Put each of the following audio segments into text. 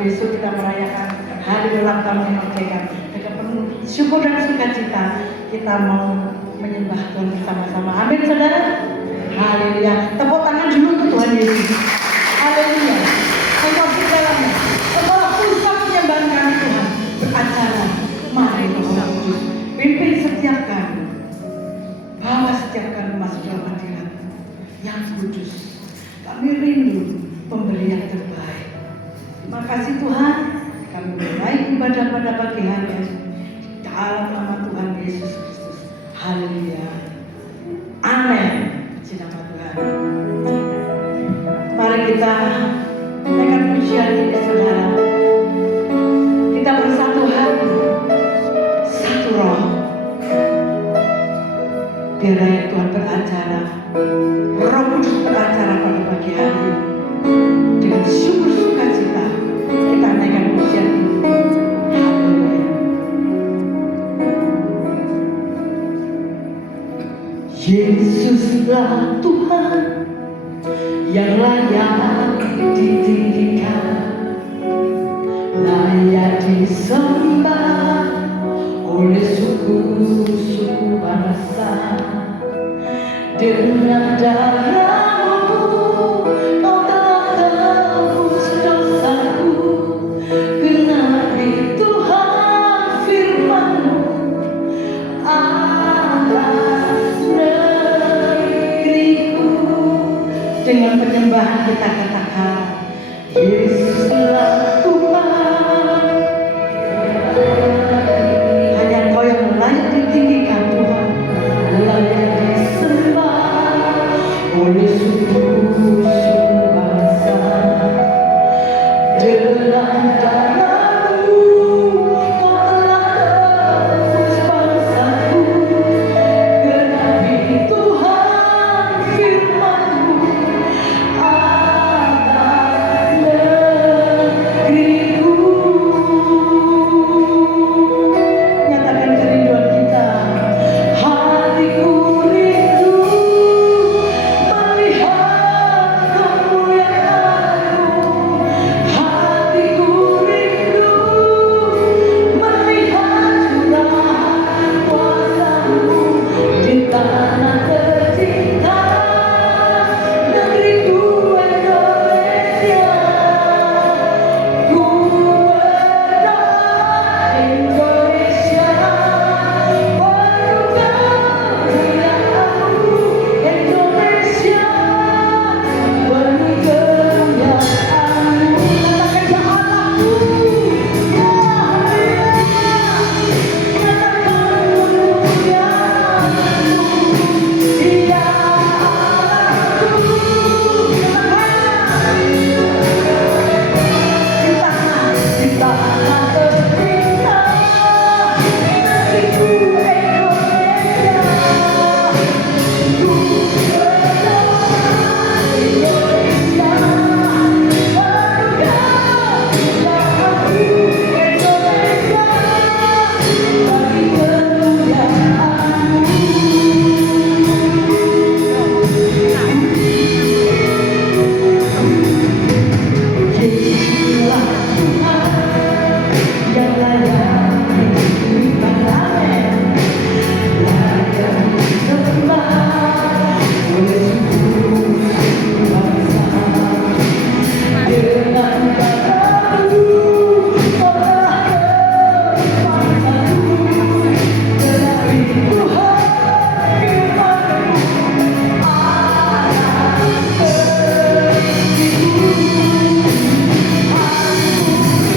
besok kita merayakan hari ulang tahun kemerdekaan. Dengan penuh syukur dan sukacita kita mau menyembah Tuhan bersama-sama. Amin, saudara. Haleluya. Tepuk tangan dulu untuk Tuhan Yesus. Haleluya. Engkau di dalamnya. Kepala pusat penyembahan kami Tuhan beracara. Mari Roh Kudus pimpin setiap kami. Bawa setiap kami masuk dalam hadirat yang kudus. Kami rindu pemberian terbaik. Terima kasih Tuhan. Kami mulai ibadah pada pagi hari ini dalam nama Tuhan Yesus Kristus. Haleluya. Amin. Puji nama Tuhan. Mari kita naikkan pujian ini, saudara. Kita bersatu hati, satu roh. Biar Tuhan beracara, Roh Kudus beracara pada pagi hari ini. Dengan syukur sukacita kita naikkan pujian ini. Haleluya. Yesuslah Tuhan yang layak ditinggikan, layak disembah oleh suku-suku bangsa. Dengan darah-Mu Kau telah tebus dosaku, genapi Tuhan firman-Mu atas negeriku. Dengan penyembahan kita katakan, Yesuslah Tuhan. Hanya Engkau yang layak ditinggikan Tuhan, layak disembah oleh suku-suku bangsa. Dengan darah-Mu Kau telah tebus bangsaku, genapi Tuhan firman-Mu atas negeriku. Nyatakan kerinduan kita. Hatiku rindu melihat kemuliaan-Mu. Hatiku rindu melihat curahan kuasa-Mu di tanah tercinta, negeriku Indonesia. Ku berdoa Indonesia penuh kemuliaan-Mu. Indonesia penuh kemuliaan-Mu. Katakan ya Allahku, ya Haleluya. Katakan kemuliaan-Mu, ya Allahku. Di tanah tercinta, negeriku Indonesia. Ku berdoa Indonesia penuh kemuliaan-Mu. Indonesia bagi kemuliaan-Mu. Yesuslah Tuhan yang layak disembah, layak disembah oleh suku-suku bangsa. Dengan darah-Mu Kau telah tebus bangsaku, genapi Tuhan firman-Mu atas negeriku. Hatiku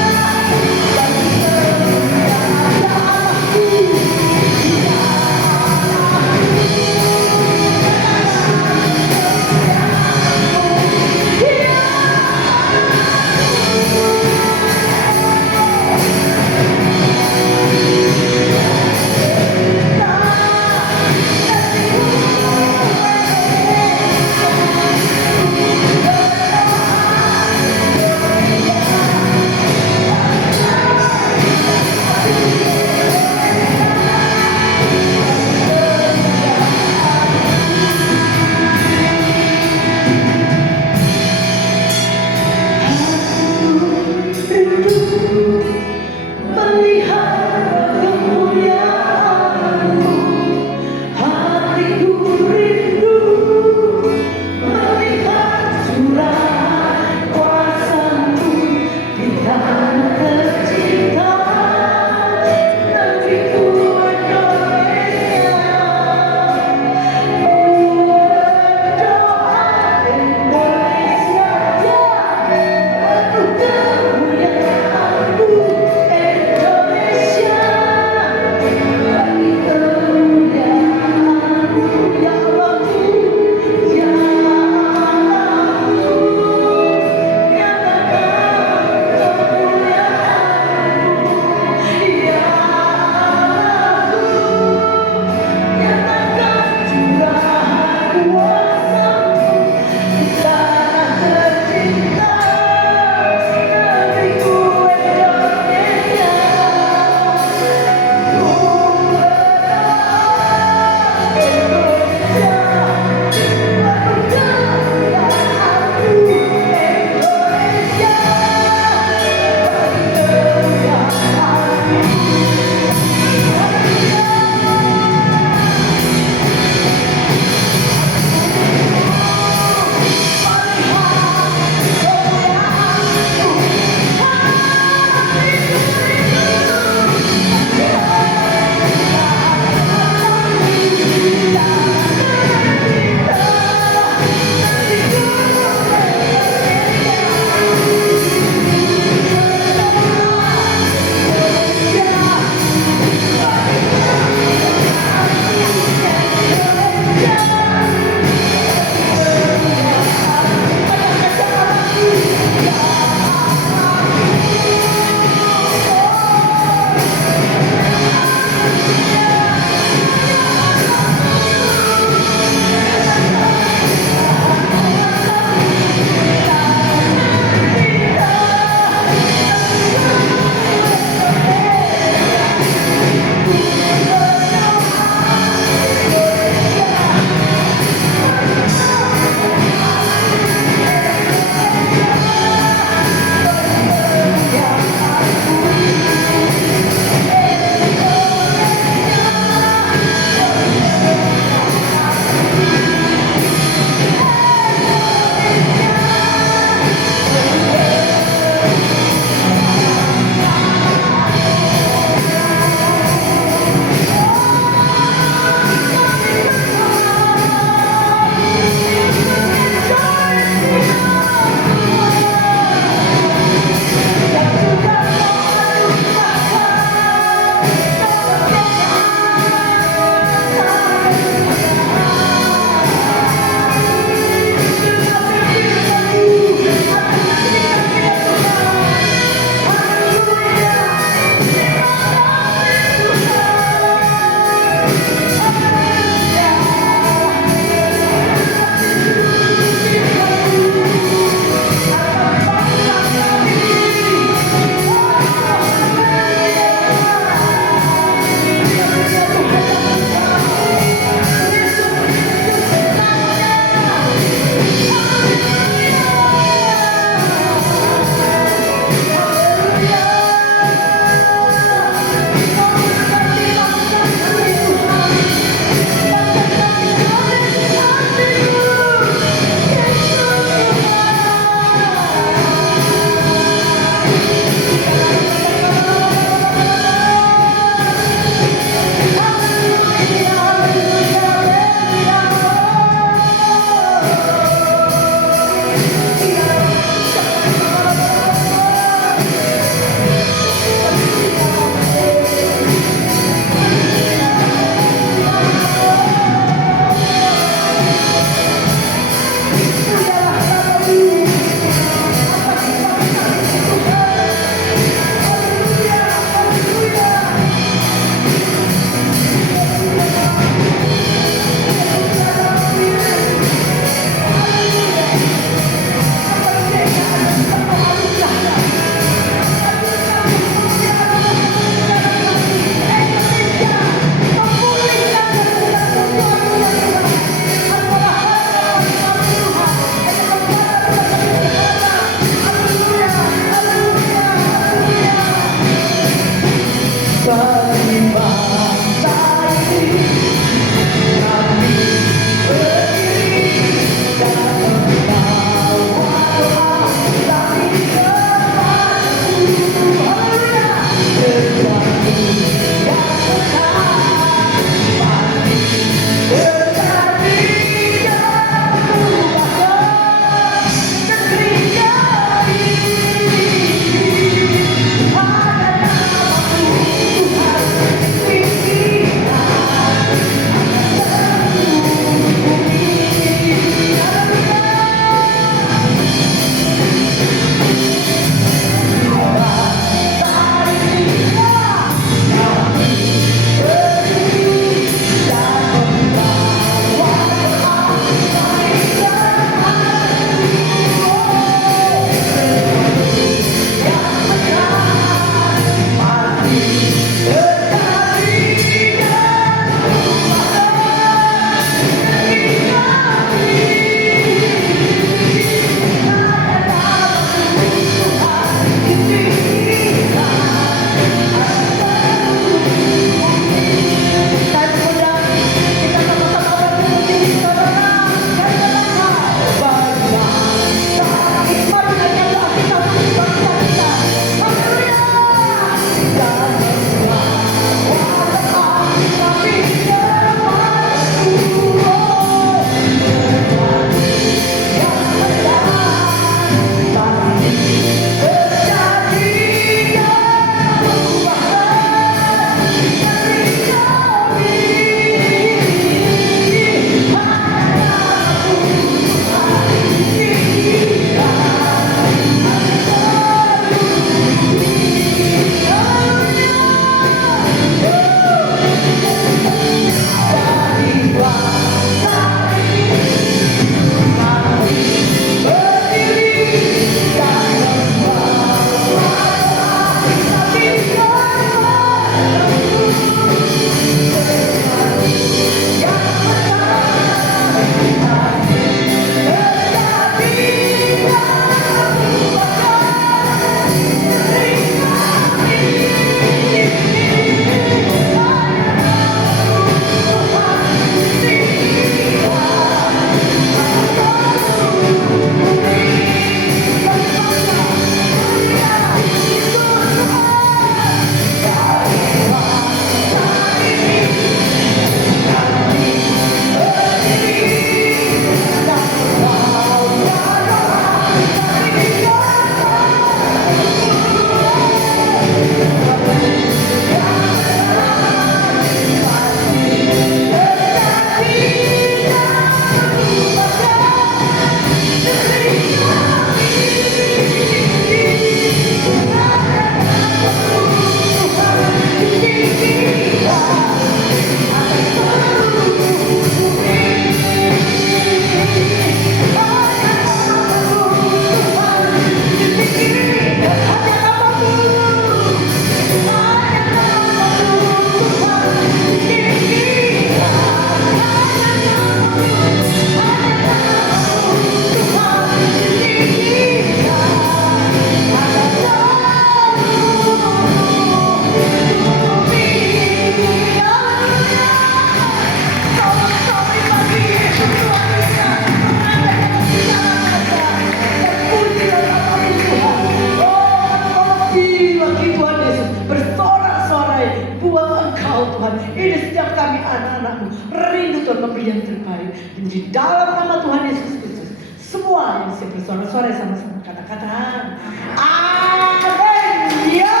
dalam nama Tuhan Yesus Kristus. Semua yang saya bersorak-sorai sama-sama katakan amin. Ya.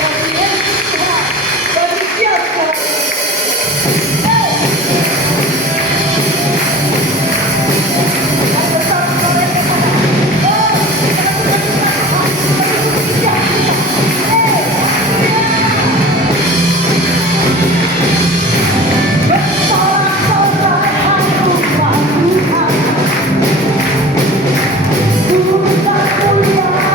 Bagi Yesus Tuhan, bagi Dia Tuhan. Tuhan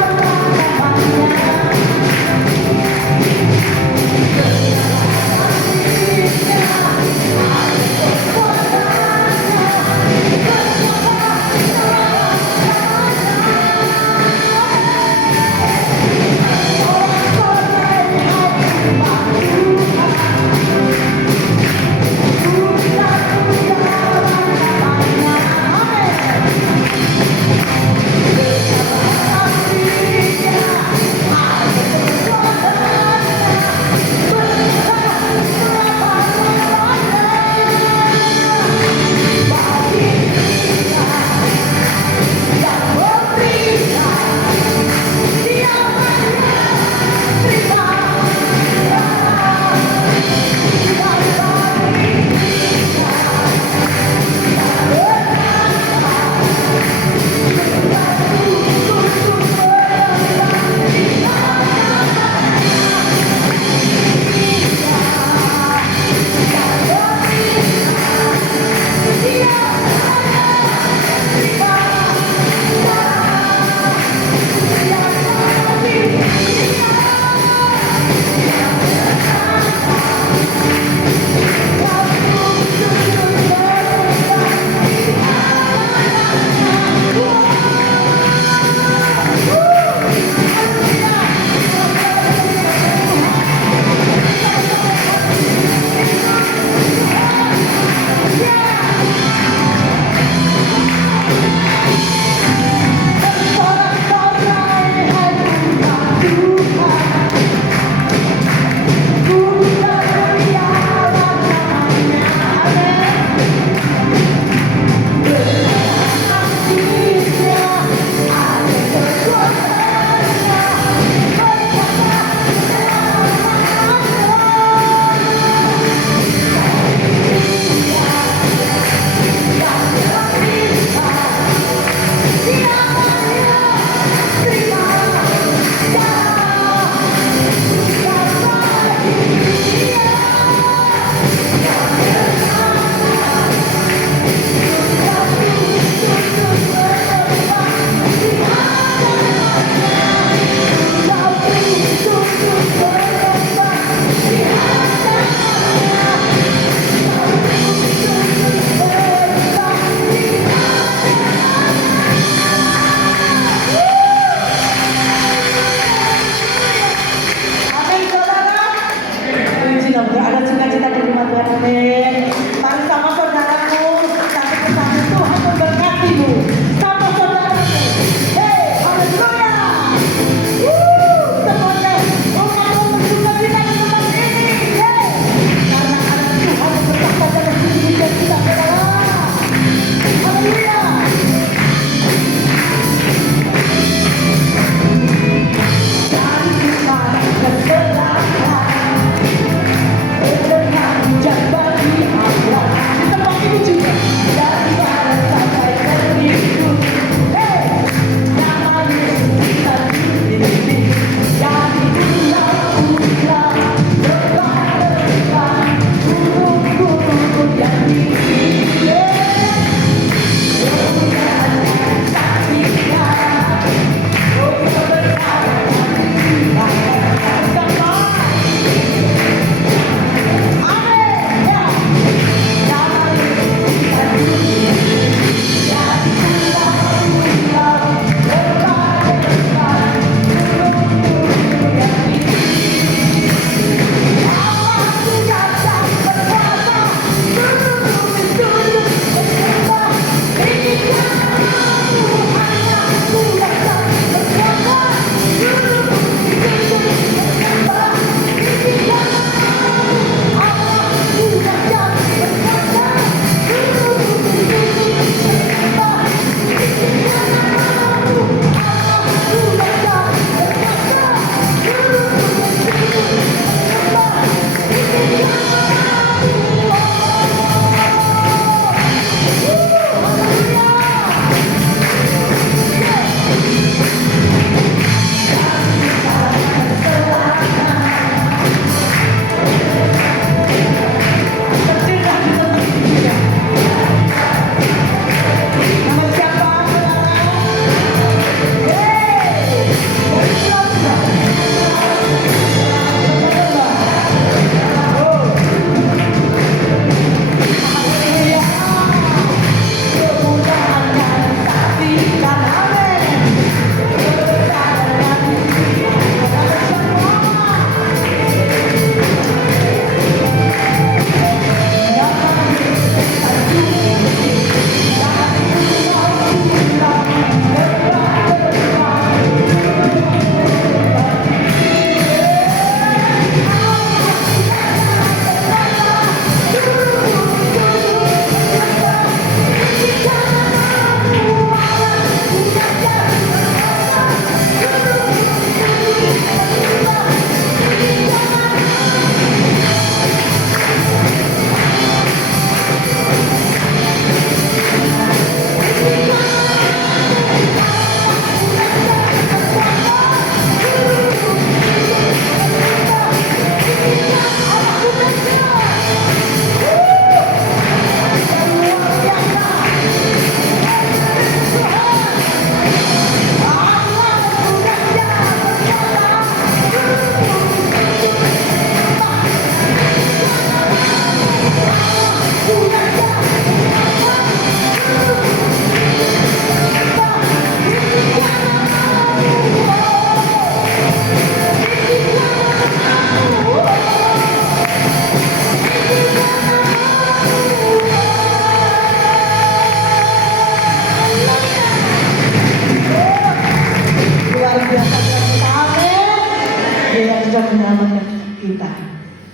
menyelamatkan kita.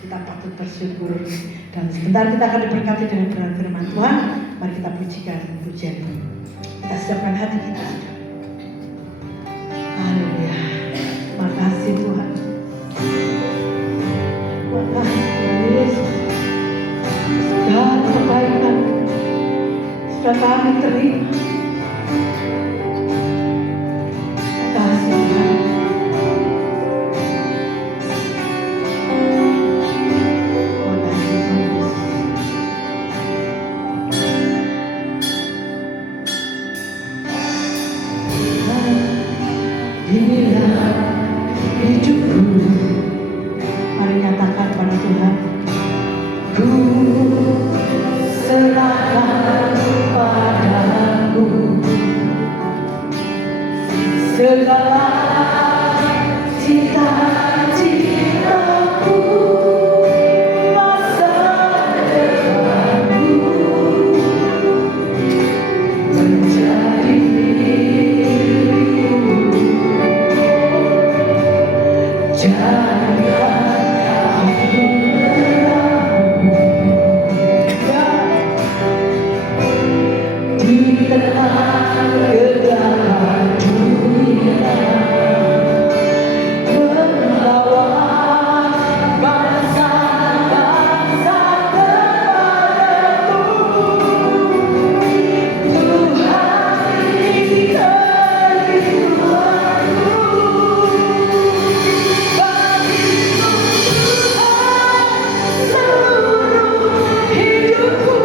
Kita patut bersyukur. Dan sebentar kita akan diberkati dengan firman Tuhan. Mari kita pujikan pujian. Kita siapkan hati kita. Haleluya. Makasih Tuhan. Makasih Tuhan Yesus. Segala kebaikan sudah kami terima. Makasih Tuhan. Makasih Tuhan Yesus. Inilah hidupku. Mari nyatakan pada Tuhan. Ku serahkan padamu segala cita-citaku, masa depanku menjadi milikmu. Jangan aku di tengah kegelapan dunia, membawa bangsa-bangsa kepadamu. Tuhan ini perlindunganku, bagiku Tuhan seluruh hidupku.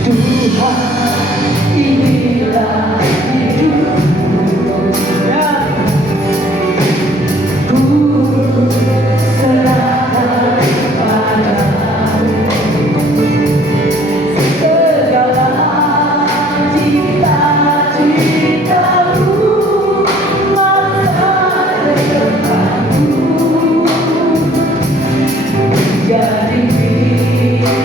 Tuhan inilah hidupku, ku serahkan padamu segala cita-citaku, masa depanku jadi milikmu.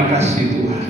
Terima kasih Tuhan.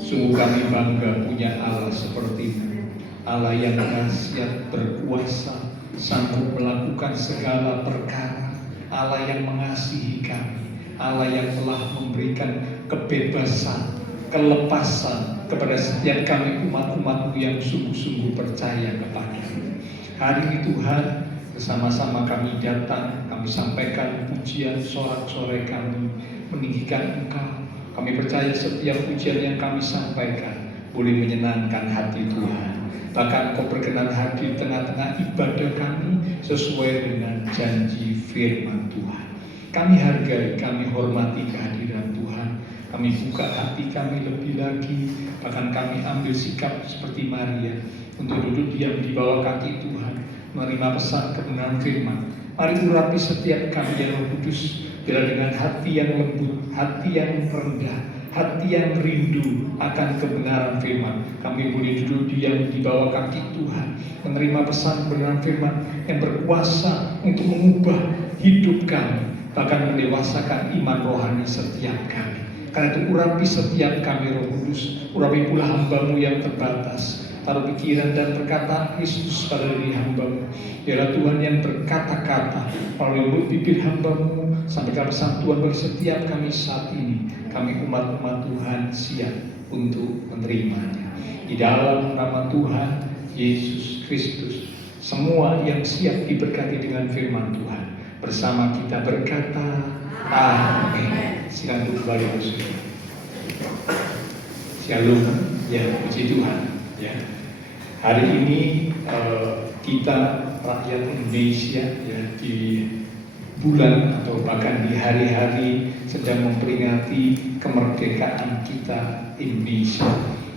Sungguh kami bangga punya Allah seperti itu. Allah yang dahsyat, berkuasa, sanggup melakukan segala perkara. Allah yang mengasihi kami. Allah yang telah memberikan kebebasan, kelepasan kepada setiap kami umat-umat-Mu yang sungguh-sungguh percaya kepada-Mu. Hari ini Tuhan, bersama-sama kami datang, kami sampaikan pujian sorak-sorai kami, meninggikan Engkau. Kami percaya setiap pujian yang kami sampaikan boleh menyenangkan hati Tuhan. Bahkan Engkau berkenan hadir di tengah-tengah ibadah kami sesuai dengan janji firman Tuhan. Kami hargai, kami hormati kehadiran Tuhan. Kami buka hati kami lebih lagi, bahkan kami ambil sikap seperti Maria untuk duduk diam di bawah kaki Tuhan, menerima pesan kebenaran firman. Mari urapi setiap kami yang Roh Kudus, bila dengan hati yang lembut, hati yang rendah, hati yang rindu akan kebenaran firman, kami boleh duduk diam di bawah kaki Tuhan, menerima pesan kebenaran firman yang berkuasa untuk mengubah hidup kami, bahkan mendewasakan iman rohani setiap kami. Karena itu urapi setiap kami Roh Kudus, urapi pula hamba-Mu yang terbatas. Taruh pikiran dan perkataan Kristus pada diri hamba-Mu. Biarlah Tuhan yang berkata-kata melalui mulut bibir hamba-Mu, sampaikan pesan Tuhan bagi setiap kami saat ini. Kami umat-umat Tuhan siap untuk menerimanya. Di dalam nama Tuhan Yesus Kristus, semua yang siap diberkati dengan firman Tuhan, bersama kita berkata amin. Silakan duduk kembali bersama. Shalom, ya puji Tuhan. Ya, hari ini kita rakyat Indonesia ya di bulan atau bahkan di hari-hari sedang memperingati kemerdekaan kita Indonesia.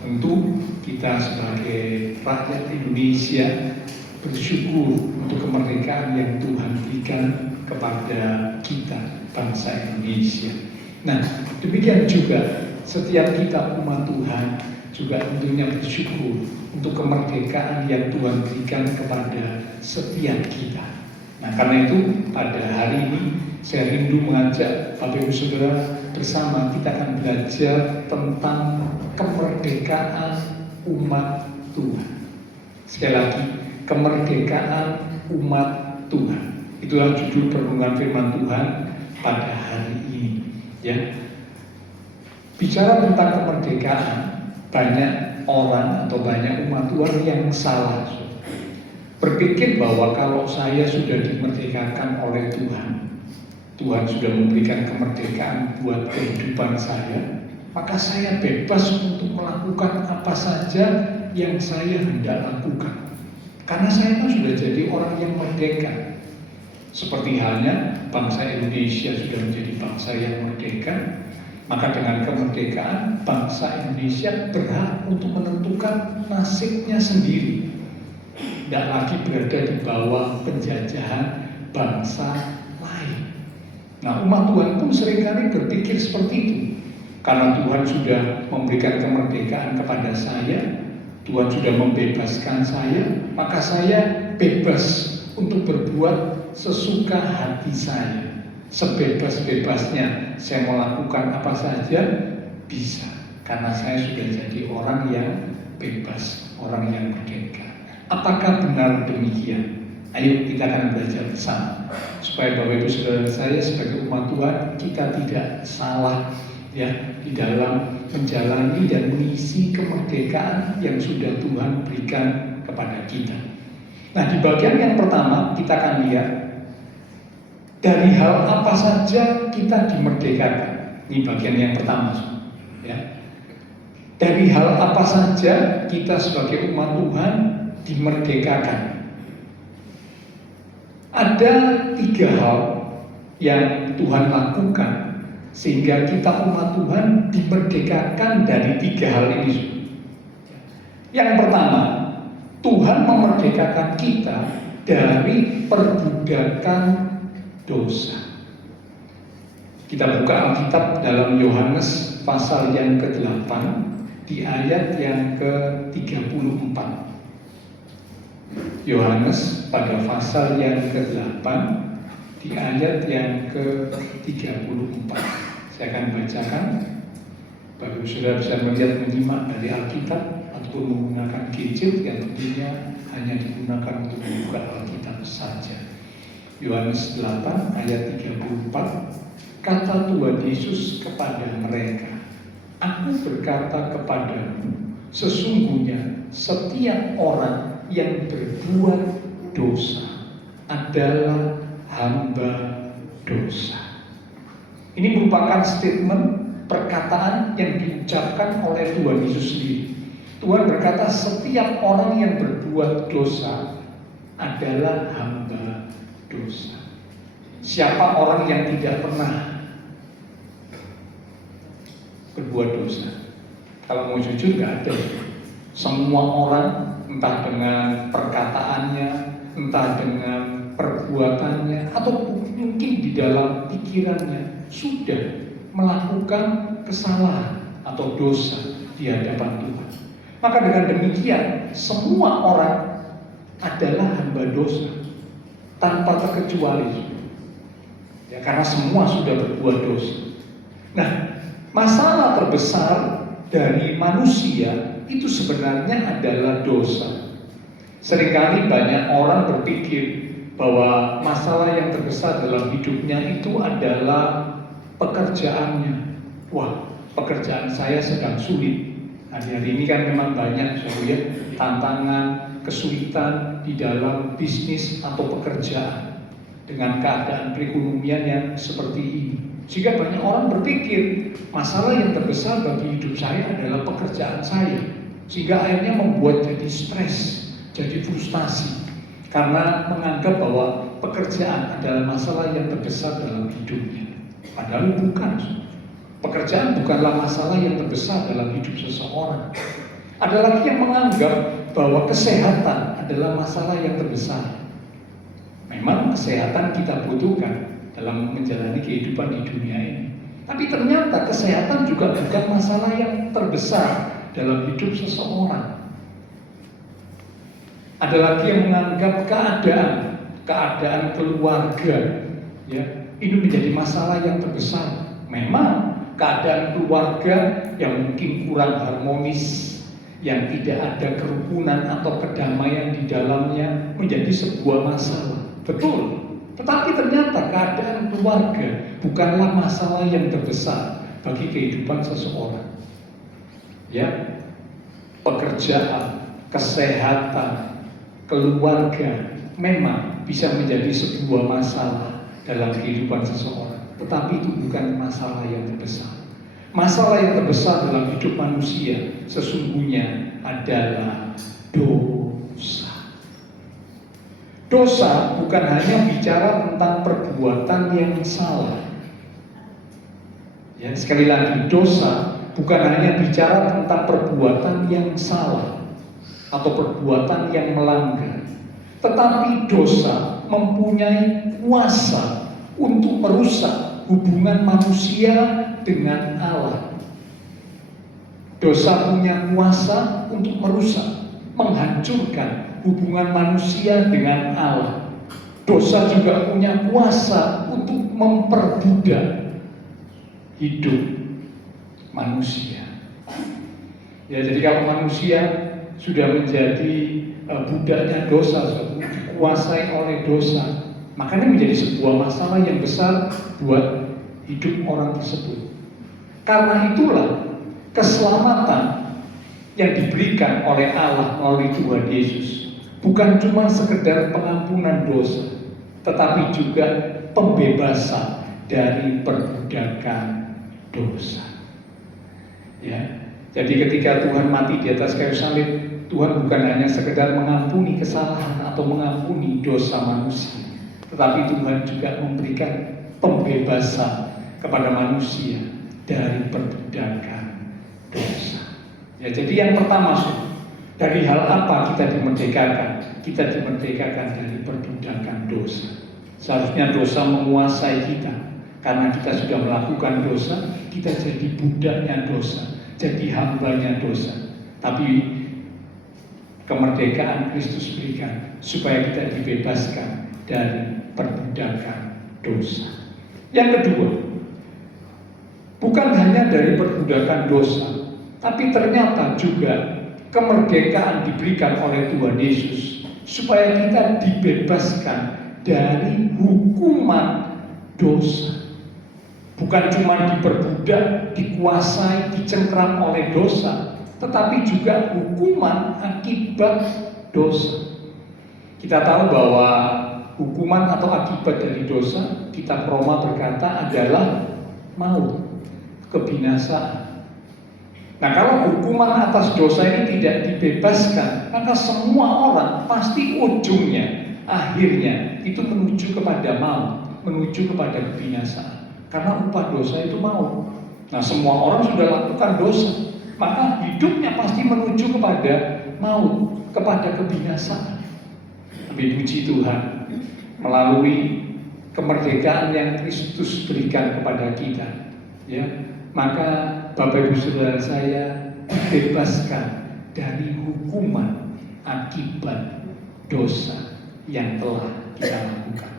Tentu kita sebagai rakyat Indonesia bersyukur untuk kemerdekaan yang Tuhan berikan kepada kita bangsa Indonesia. Nah, demikian juga setiap kita umat Tuhan juga tentunya bersyukur untuk kemerdekaan yang Tuhan berikan kepada setiap kita. Nah, karena itu pada hari ini saya rindu mengajak Bapak Ibu Saudara bersama kita akan belajar tentang kemerdekaan umat Tuhan. Sekali lagi, kemerdekaan umat Tuhan. Itulah judul perenungan firman Tuhan pada hari ini. Ya, bicara tentang kemerdekaan, banyak orang atau banyak umat Tuhan yang salah berpikir bahwa kalau saya sudah dimerdekakan oleh Tuhan, Tuhan sudah memberikan kemerdekaan buat kehidupan saya, maka saya bebas untuk melakukan apa saja yang saya hendak lakukan, karena saya kan sudah jadi orang yang merdeka. Seperti halnya bangsa Indonesia sudah menjadi bangsa yang merdeka, maka dengan kemerdekaan bangsa Indonesia berhak untuk menentukan nasibnya sendiri, tidak lagi berada di bawah penjajahan bangsa lain. Nah, umat Tuhan pun seringkali berpikir seperti itu. Karena Tuhan sudah memberikan kemerdekaan kepada saya, Tuhan sudah membebaskan saya, maka saya bebas untuk berbuat sesuka hati saya. Sebebas-bebasnya saya melakukan apa saja bisa, karena saya sudah jadi orang yang bebas, orang yang merdeka. Apakah benar demikian? Ayo kita akan belajar bersama supaya Bapak Ibu Saudara saya sebagai umat Tuhan kita tidak salah ya di dalam menjalani dan mengisi kemerdekaan yang sudah Tuhan berikan kepada kita. Nah, di bagian yang pertama kita akan lihat dari hal apa saja kita dimerdekakan. Ini bagian yang pertama, ya. Dari hal apa saja kita sebagai umat Tuhan dimerdekakan. Ada 3 hal yang Tuhan lakukan sehingga kita umat Tuhan dimerdekakan dari 3 hal ini. Yang pertama, Tuhan memerdekakan kita dari perbudakan dosa. Kita buka Alkitab dalam Yohanes pasal yang ke-8 di ayat yang ke-34. Yohanes pada pasal yang ke-8 di ayat yang ke-34. Saya akan bacakan. Bapak Ibu Saudara bisa melihat menyimak dari Alkitab ataupun menggunakan gadget yang tentunya hanya digunakan untuk membuka Alkitab saja. Yohanes 8 ayat 34, kata Tuhan Yesus kepada mereka, Aku berkata kepadamu, sesungguhnya setiap orang yang berbuat dosa adalah hamba dosa. Ini merupakan statement perkataan yang diucapkan oleh Tuhan Yesus sendiri. Tuhan berkata setiap orang yang berbuat dosa adalah hamba dosa. Siapa orang yang tidak pernah berbuat dosa? Kalau mau jujur nggak ada. Semua orang entah dengan perkataannya, entah dengan perbuatannya, atau mungkin di dalam pikirannya sudah melakukan kesalahan atau dosa di hadapan Tuhan. Maka dengan demikian semua orang adalah hamba dosa tanpa terkecuali. Ya, karena semua sudah berbuat dosa. Nah, masalah terbesar dari manusia itu sebenarnya adalah dosa. Seringkali banyak orang berpikir bahwa masalah yang terbesar dalam hidupnya itu adalah pekerjaannya. Wah, pekerjaan saya sedang sulit. Hari-hari ini kan memang banyak ya, tantangan, kesulitan di dalam bisnis atau pekerjaan dengan keadaan perekonomian yang seperti ini. Sehingga banyak orang berpikir masalah yang terbesar bagi hidup saya adalah pekerjaan saya. Sehingga akhirnya membuat jadi stres, jadi frustasi. Karena menganggap bahwa pekerjaan adalah masalah yang terbesar dalam hidupnya. Padahal bukan. Pekerjaan bukanlah masalah yang terbesar dalam hidup seseorang. Ada lagi yang menganggap bahwa kesehatan adalah masalah yang terbesar. Memang kesehatan kita butuhkan dalam menjalani kehidupan di dunia ini. Tapi ternyata kesehatan juga bukan masalah yang terbesar dalam hidup seseorang. Ada lagi yang menganggap keadaan keluarga, ya, ini menjadi masalah yang terbesar. Memang keadaan keluarga yang mungkin kurang harmonis, yang tidak ada kerukunan atau kedamaian di dalamnya menjadi sebuah masalah. Betul. Tetapi ternyata keadaan keluarga bukanlah masalah yang terbesar bagi kehidupan seseorang. Ya, pekerjaan, kesehatan, keluarga memang bisa menjadi sebuah masalah dalam kehidupan seseorang. Tetapi itu bukan masalah yang terbesar. Masalah yang terbesar dalam hidup manusia sesungguhnya adalah dosa. Dosa bukan hanya bicara tentang perbuatan yang salah. Ya, sekali lagi, dosa bukan hanya bicara tentang perbuatan yang salah atau perbuatan yang melanggar. Tetapi dosa mempunyai kuasa untuk merusak hubungan manusia dengan Allah. Dosa punya kuasa untuk merusak, menghancurkan hubungan manusia dengan Allah. Dosa juga punya kuasa untuk memperbudak hidup manusia. Ya, jadi kalau manusia sudah menjadi budaknya dosa, dikuasai oleh dosa, makanya menjadi sebuah masalah yang besar buat hidup orang tersebut. Karena itulah keselamatan yang diberikan oleh Allah melalui Tuhan Yesus bukan cuma sekedar pengampunan dosa, tetapi juga pembebasan dari perbudakan dosa. Ya, jadi ketika Tuhan mati di atas kayu salib, Tuhan bukan hanya sekedar mengampuni kesalahan atau mengampuni dosa manusia, tetapi Tuhan juga memberikan pembebasan kepada manusia dari perbudakan dosa. Ya, jadi yang pertama, dari hal apa kita dimerdekakan? Kita dimerdekakan dari perbudakan dosa. Seharusnya dosa menguasai kita. Karena kita sudah melakukan dosa, kita jadi budaknya dosa, jadi hambanya dosa. Tapi kemerdekaan Kristus berikan supaya kita dibebaskan dari perbudakan dosa. Yang kedua, Bukan hanya dari perbudakan dosa, tapi ternyata juga kemerdekaan diberikan oleh Tuhan Yesus supaya kita dibebaskan dari hukuman dosa. Bukan cuma diperbudak, dikuasai, dicengkram oleh dosa, tetapi juga hukuman akibat dosa. Kita tahu bahwa hukuman atau akibat dari dosa, kitab Roma berkata adalah maut, kebinasaan. Nah, kalau hukuman atas dosa ini tidak dibebaskan, maka semua orang pasti ujungnya, akhirnya itu menuju kepada maut, menuju kepada kebinasaan. Karena upah dosa itu maut. Nah, semua orang sudah lakukan dosa, maka hidupnya pasti menuju kepada maut, kepada kebinasaan. Tapi puji Tuhan, melalui kemerdekaan yang Kristus berikan kepada kita, ya, maka Bapak Ibu Saudara saya dibebaskan dari hukuman akibat dosa yang telah kita lakukan.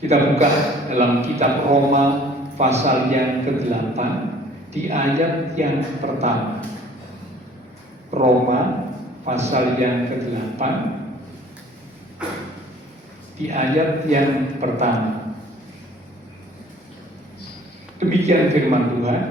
Kita buka dalam kitab Roma pasal yang ke-8 di ayat yang pertama. Roma pasal yang ke-8 di ayat yang pertama. Demikian firman Tuhan.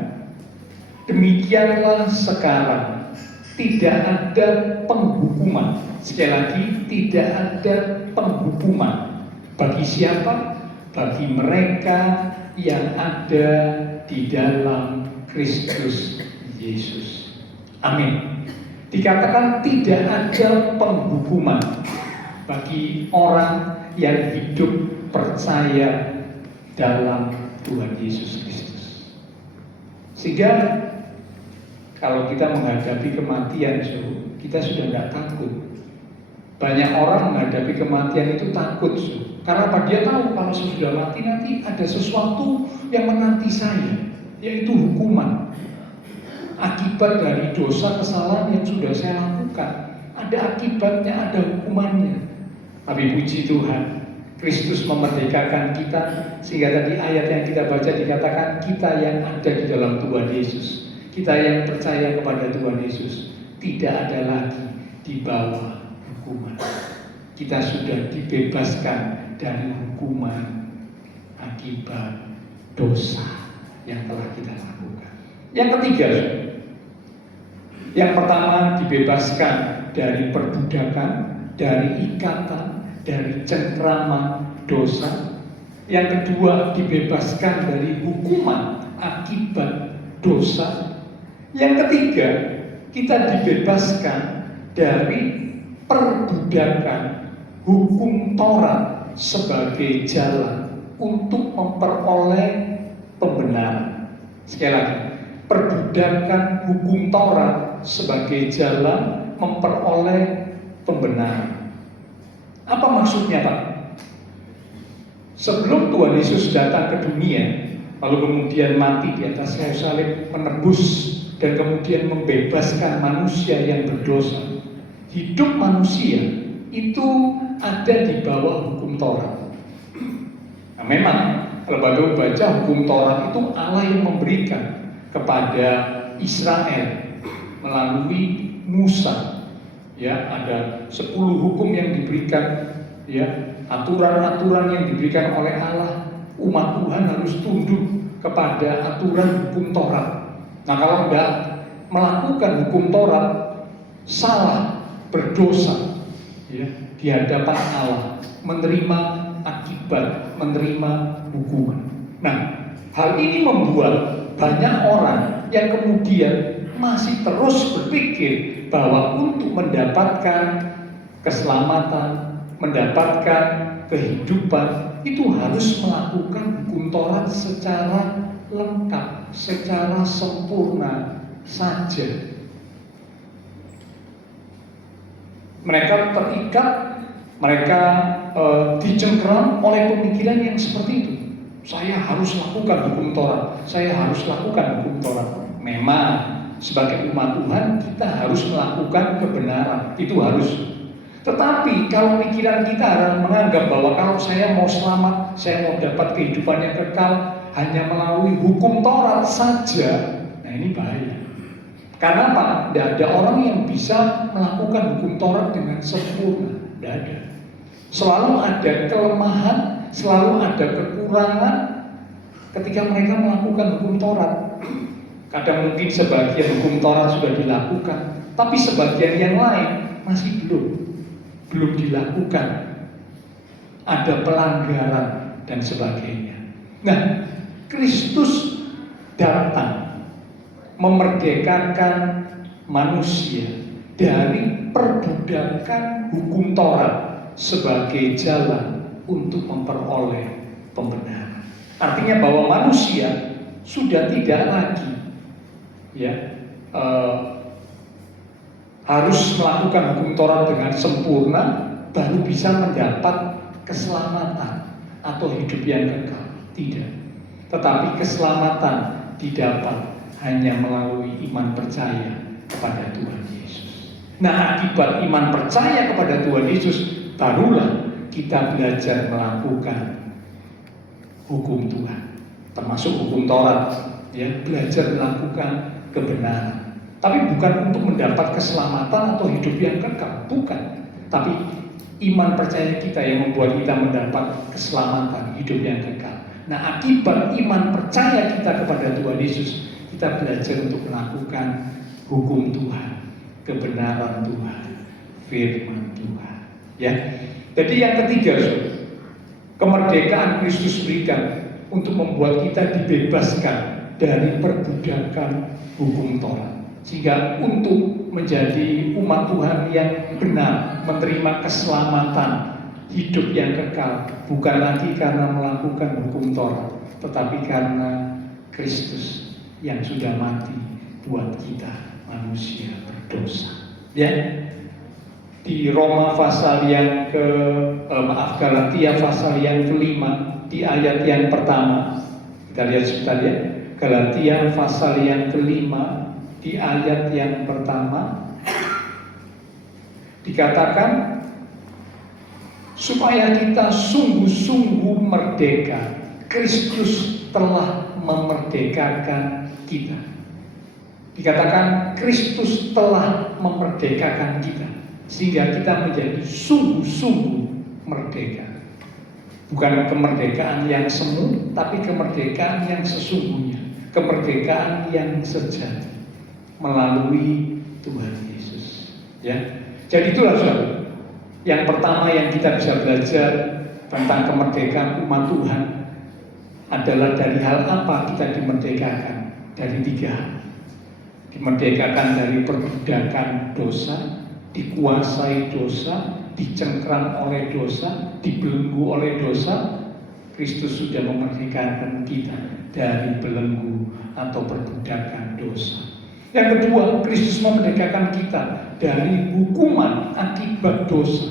Demikianlah sekarang tidak ada penghukuman. Sekali lagi, tidak ada penghukuman. Bagi siapa? Bagi mereka yang ada di dalam Kristus Yesus. Amin. Dikatakan tidak ada penghukuman bagi orang yang hidup percaya dalam Tuhan Yesus Kristus. Sehingga kalau kita menghadapi kematian, kita sudah nggak takut. Banyak orang menghadapi kematian itu takut, karena apa? Dia tahu kalau sudah mati nanti ada sesuatu yang menanti saya, yaitu hukuman. Akibat dari dosa kesalahan yang sudah saya lakukan, ada akibatnya, ada hukumannya. Tapi puji Tuhan, Kristus memerdekakan kita, sehingga tadi ayat yang kita baca dikatakan kita yang ada di dalam Tuhan Yesus, kita yang percaya kepada Tuhan Yesus, tidak ada lagi di bawah hukuman. Kita sudah dibebaskan dari hukuman akibat dosa yang telah kita lakukan. Yang ketiga, yang pertama dibebaskan dari perbudakan, dari ikatan, dari cengkraman dosa. Yang kedua dibebaskan dari hukuman akibat dosa. Yang ketiga, kita dibebaskan dari perbudakan hukum Taurat sebagai jalan untuk memperoleh pembenaran. Sekali lagi, perbudakan hukum Taurat sebagai jalan memperoleh pembenaran. Apa maksudnya, Pak? Sebelum Tuhan Yesus datang ke dunia, lalu kemudian mati di atas kayu salib, menebus dan kemudian membebaskan manusia yang berdosa, hidup manusia itu ada di bawah hukum Taurat. Nah, memang kalau Bapak baca hukum Taurat itu Allah yang memberikan kepada Israel melalui Musa. Ya, ada 10 hukum yang diberikan, ya, aturan-aturan yang diberikan oleh Allah. Umat Tuhan harus tunduk kepada aturan hukum Taurat. Nah, kalau tidak melakukan hukum Taurat, salah, berdosa, ya, di hadapan Allah, menerima akibat, menerima hukuman. Nah, hal ini membuat banyak orang yang kemudian masih terus berpikir bahwa untuk mendapatkan keselamatan, mendapatkan kehidupan, itu harus melakukan hukum Taurat secara lengkap, secara sempurna saja. Mereka terikat, mereka dicengkeram oleh pemikiran yang seperti itu. Saya harus lakukan hukum Taurat, saya harus lakukan hukum Taurat. Memang sebagai umat Tuhan kita harus melakukan kebenaran, itu harus. Tetapi kalau pikiran kita menganggap bahwa kalau saya mau selamat, saya mau dapat kehidupan yang kekal, hanya melalui hukum Taurat saja, nah ini bahaya. Karena apa? Tidak ada orang yang bisa melakukan hukum Taurat dengan sempurna. Tidak ada. Selalu ada kelemahan, selalu ada kekurangan ketika mereka melakukan hukum Taurat. Kadang mungkin sebagian hukum Taurat sudah dilakukan, tapi sebagian yang lain masih belum dilakukan. Ada pelanggaran dan sebagainya. Nah, Kristus datang memerdekakan manusia dari perbudakan hukum Taurat sebagai jalan untuk memperoleh pembenaran. Artinya bahwa manusia sudah tidak lagi harus melakukan hukum Taurat dengan sempurna baru bisa mendapat keselamatan atau hidup yang kekal. Tidak. Tetapi keselamatan didapat hanya melalui iman percaya kepada Tuhan Yesus. Nah, akibat iman percaya kepada Tuhan Yesus, barulah kita belajar melakukan hukum Tuhan, termasuk hukum Taurat, belajar melakukan kebenaran. Tapi bukan untuk mendapat keselamatan atau hidup yang kekal, bukan. Tapi iman percaya kita yang membuat kita mendapat keselamatan, hidup yang kekal. Nah, akibat iman percaya kita kepada Tuhan Yesus, kita belajar untuk melakukan hukum Tuhan, kebenaran Tuhan, firman Tuhan. Jadi yang ketiga, kemerdekaan Kristus berikan untuk membuat kita dibebaskan dari perbudakan hukum Taurat. Sehingga untuk menjadi umat Tuhan yang benar, menerima keselamatan, hidup yang kekal, bukan lagi karena melakukan hukum Taurat, tetapi karena Kristus yang sudah mati buat kita manusia berdosa. Di Roma pasal yang Galatia pasal yang kelima, di ayat yang pertama, kita lihat sebentar Galatia pasal yang kelima, di ayat yang pertama dikatakan supaya kita sungguh-sungguh merdeka. Kristus telah memerdekakan kita. Dikatakan Kristus telah memerdekakan kita sehingga kita menjadi sungguh-sungguh merdeka. Bukan kemerdekaan yang semu, tapi kemerdekaan yang sesungguhnya, kemerdekaan yang sejati melalui Tuhan Yesus. Jadi itulah saudara. Yang pertama yang kita bisa belajar tentang kemerdekaan umat Tuhan adalah dari hal apa kita dimerdekakan? Dari 3 hal. Dimerdekakan dari perbudakan dosa, dikuasai dosa, dicengkram oleh dosa, dibelenggu oleh dosa. Kristus sudah memerdekakan kita dari belenggu atau perbudakan dosa. Yang kedua, Kristus memerdekakan kita dari hukuman akibat dosa.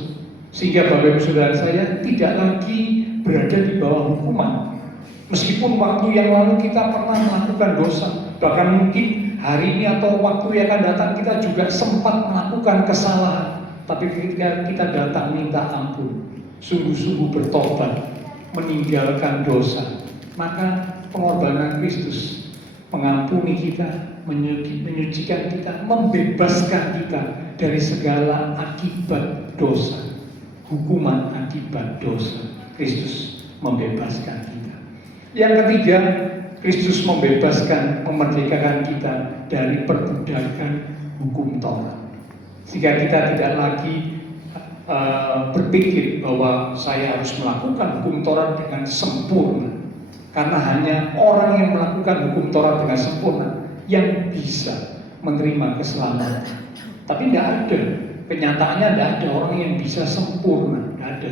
Sehingga Bapak Ibu Saudara saya tidak lagi berada di bawah hukuman. Meskipun waktu yang lalu kita pernah melakukan dosa, bahkan mungkin hari ini atau waktu yang akan datang kita juga sempat melakukan kesalahan. Tapi ketika kita datang minta ampun, sungguh-sungguh bertobat, meninggalkan dosa, maka pengorbanan Kristus mengampuni kita, menyucikan kita, membebaskan kita dari segala akibat dosa, hukuman akibat dosa. Kristus membebaskan kita. Yang ketiga, Kristus membebaskan, memerdekakan kita dari perbudakan hukum Taurat. Sehingga kita tidak lagi berpikir bahwa saya harus melakukan hukum Taurat dengan sempurna. Karena hanya orang yang melakukan hukum Taurat dengan sempurna yang bisa menerima keselamatan. Tapi tidak ada, kenyataannya tidak ada orang yang bisa sempurna, tidak ada.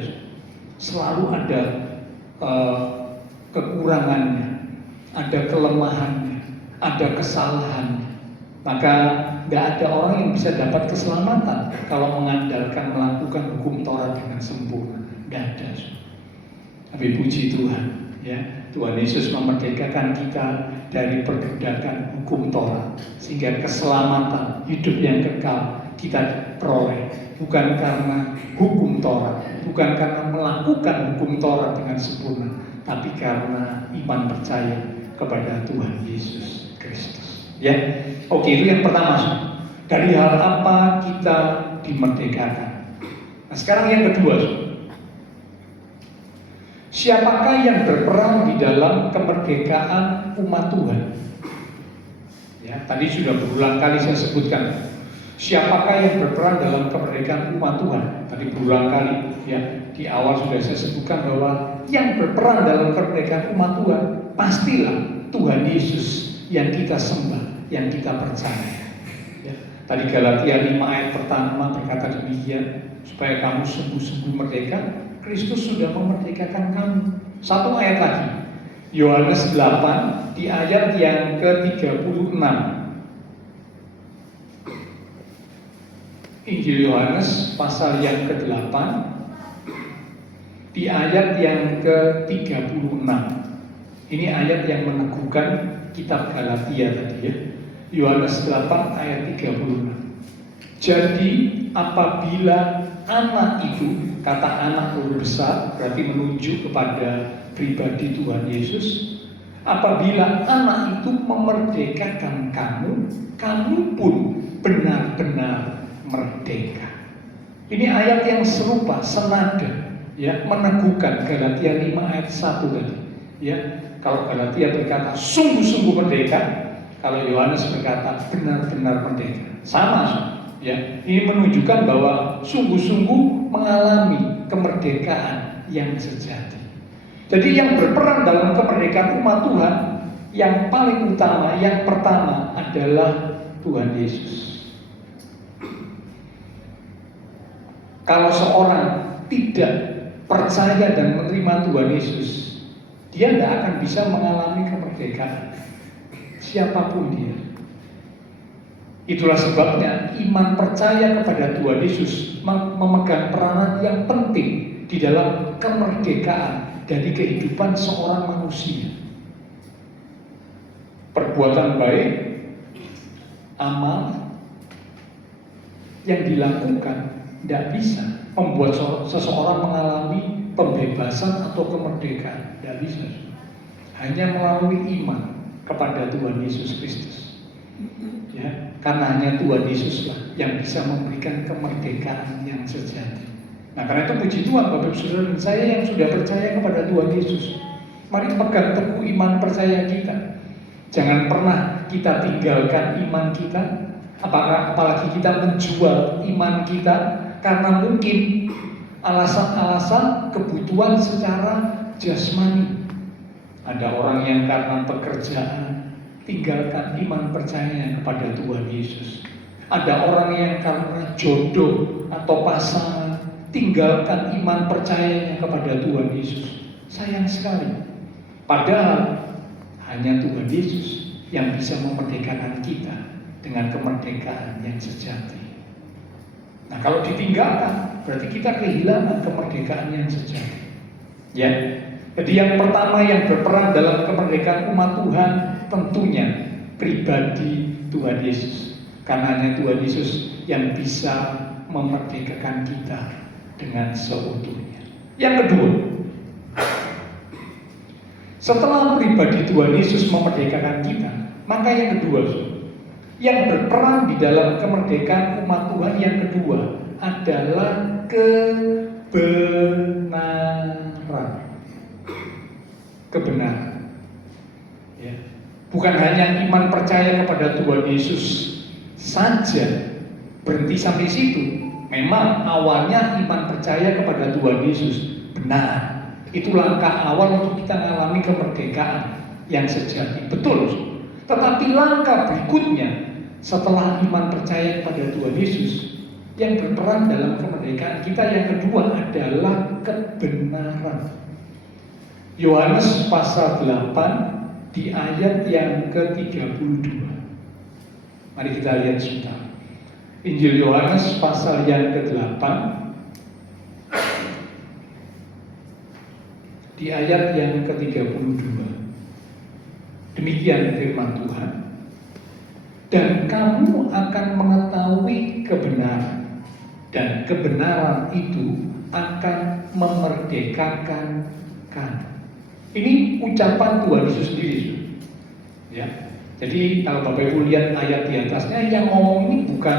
Selalu ada kekurangannya, ada kelemahannya, ada kesalahannya. Maka tidak ada orang yang bisa dapat keselamatan kalau mengandalkan melakukan hukum Taurat dengan sempurna. Tidak ada. Tapi puji Tuhan, Tuhan Yesus memerdekakan kita dari perbudakan hukum Taurat, sehingga keselamatan hidup yang kekal kita peroleh bukan karena hukum Taurat, bukan karena melakukan hukum Taurat dengan sempurna, tapi karena iman percaya kepada Tuhan Yesus Kristus. Ya, oke, itu yang pertama. Dari hal apa kita dimerdekakan? Nah, sekarang yang kedua. Siapakah yang berperan di dalam kemerdekaan umat Tuhan? Ya, tadi sudah berulang kali saya sebutkan. Siapakah yang berperan dalam kemerdekaan umat Tuhan? Tadi berulang kali, ya. Di awal sudah saya sebutkan bahwa yang berperan dalam kemerdekaan umat Tuhan pastilah Tuhan Yesus yang kita sembah, yang kita percaya. Ya. Tadi Galatia 5 ayat pertama berkata demikian, supaya kamu sungguh-sungguh merdeka, Kristus sudah memerdekakan kamu. Satu ayat lagi, Yohanes 8 di ayat yang ke-36. Injil Yohanes pasal yang ke-8 di ayat yang ke-36. Ini ayat yang meneguhkan kitab Galatia tadi ya. Yohanes 8 ayat 36. Jadi apabila anak itu, kata anak huruf besar berarti menunjuk kepada pribadi Tuhan Yesus. Apabila anak itu memerdekakan kamu, kamu pun benar-benar merdeka. Ini ayat yang serupa, senada, ya, meneguhkan Galatia 5 ayat 1 tadi. Ya, kalau Galatia berkata sungguh-sungguh merdeka, kalau Yohanes berkata benar-benar merdeka. Sama, ya. Ini menunjukkan bahwa sungguh-sungguh mengalami kemerdekaan yang sejati. Jadi yang berperan dalam kemerdekaan umat Tuhan yang paling utama, yang pertama adalah Tuhan Yesus. Kalau seorang tidak percaya dan menerima Tuhan Yesus, dia tidak akan bisa mengalami kemerdekaan. Siapapun dia. Itulah sebabnya iman percaya kepada Tuhan Yesus memegang peranan yang penting di dalam kemerdekaan dari kehidupan seorang manusia. Perbuatan baik, amal yang dilakukan tidak bisa membuat seseorang mengalami pembebasan atau kemerdekaan. Tidak bisa. Hanya melalui iman kepada Tuhan Yesus Kristus. Ya, karena hanya Tuhan Yesuslah yang bisa memberikan kemerdekaan yang sejati. Nah, karena itu puji Tuhan Bapak Ibu Saudara dan saya yang sudah percaya kepada Tuhan Yesus. Mari pegang teguh iman percaya kita. Jangan pernah kita tinggalkan iman kita, apalagi kita menjual iman kita karena mungkin alasan-alasan kebutuhan secara jasmani. Ada orang yang karena pekerjaan tinggalkan iman percaya kepada Tuhan Yesus. Ada orang yang karena jodoh atau pasangan tinggalkan iman percayanya kepada Tuhan Yesus. Sayang sekali. Padahal hanya Tuhan Yesus yang bisa memerdekakan kita dengan kemerdekaan yang sejati. Nah, kalau ditinggalkan berarti kita kehilangan kemerdekaan yang sejati. Ya. Jadi yang pertama yang berperan dalam kemerdekaan umat Tuhan tentunya pribadi Tuhan Yesus. Karena hanya Tuhan Yesus yang bisa memerdekakan kita dengan seutuhnya. Yang kedua, setelah pribadi Tuhan Yesus memerdekakan kita, maka yang kedua, yang berperan di dalam kemerdekaan umat Tuhan yang kedua adalah kebenaran. Kebenaran. Ya. Bukan hanya iman percaya kepada Tuhan Yesus saja berhenti sampai situ. Memang awalnya iman percaya kepada Tuhan Yesus benar. Itu langkah awal untuk kita mengalami kemerdekaan yang sejati. Betul. Tetapi langkah berikutnya setelah iman percaya kepada Tuhan Yesus yang berperan dalam kemerdekaan kita yang kedua adalah kebenaran. Yohanes pasal 8 di ayat yang ke-32. Mari kita lihat sebentar. Injil Yohanes pasal yang ke-8 di ayat yang ke-32. Demikian firman Tuhan. Dan kamu akan mengetahui kebenaran, dan kebenaran itu akan memerdekakan kamu. Ini ucapan Tuhan Yesus sendiri, ya. Jadi kalau Bapak Ibu lihat ayat di atasnya, yang ngomong ini bukan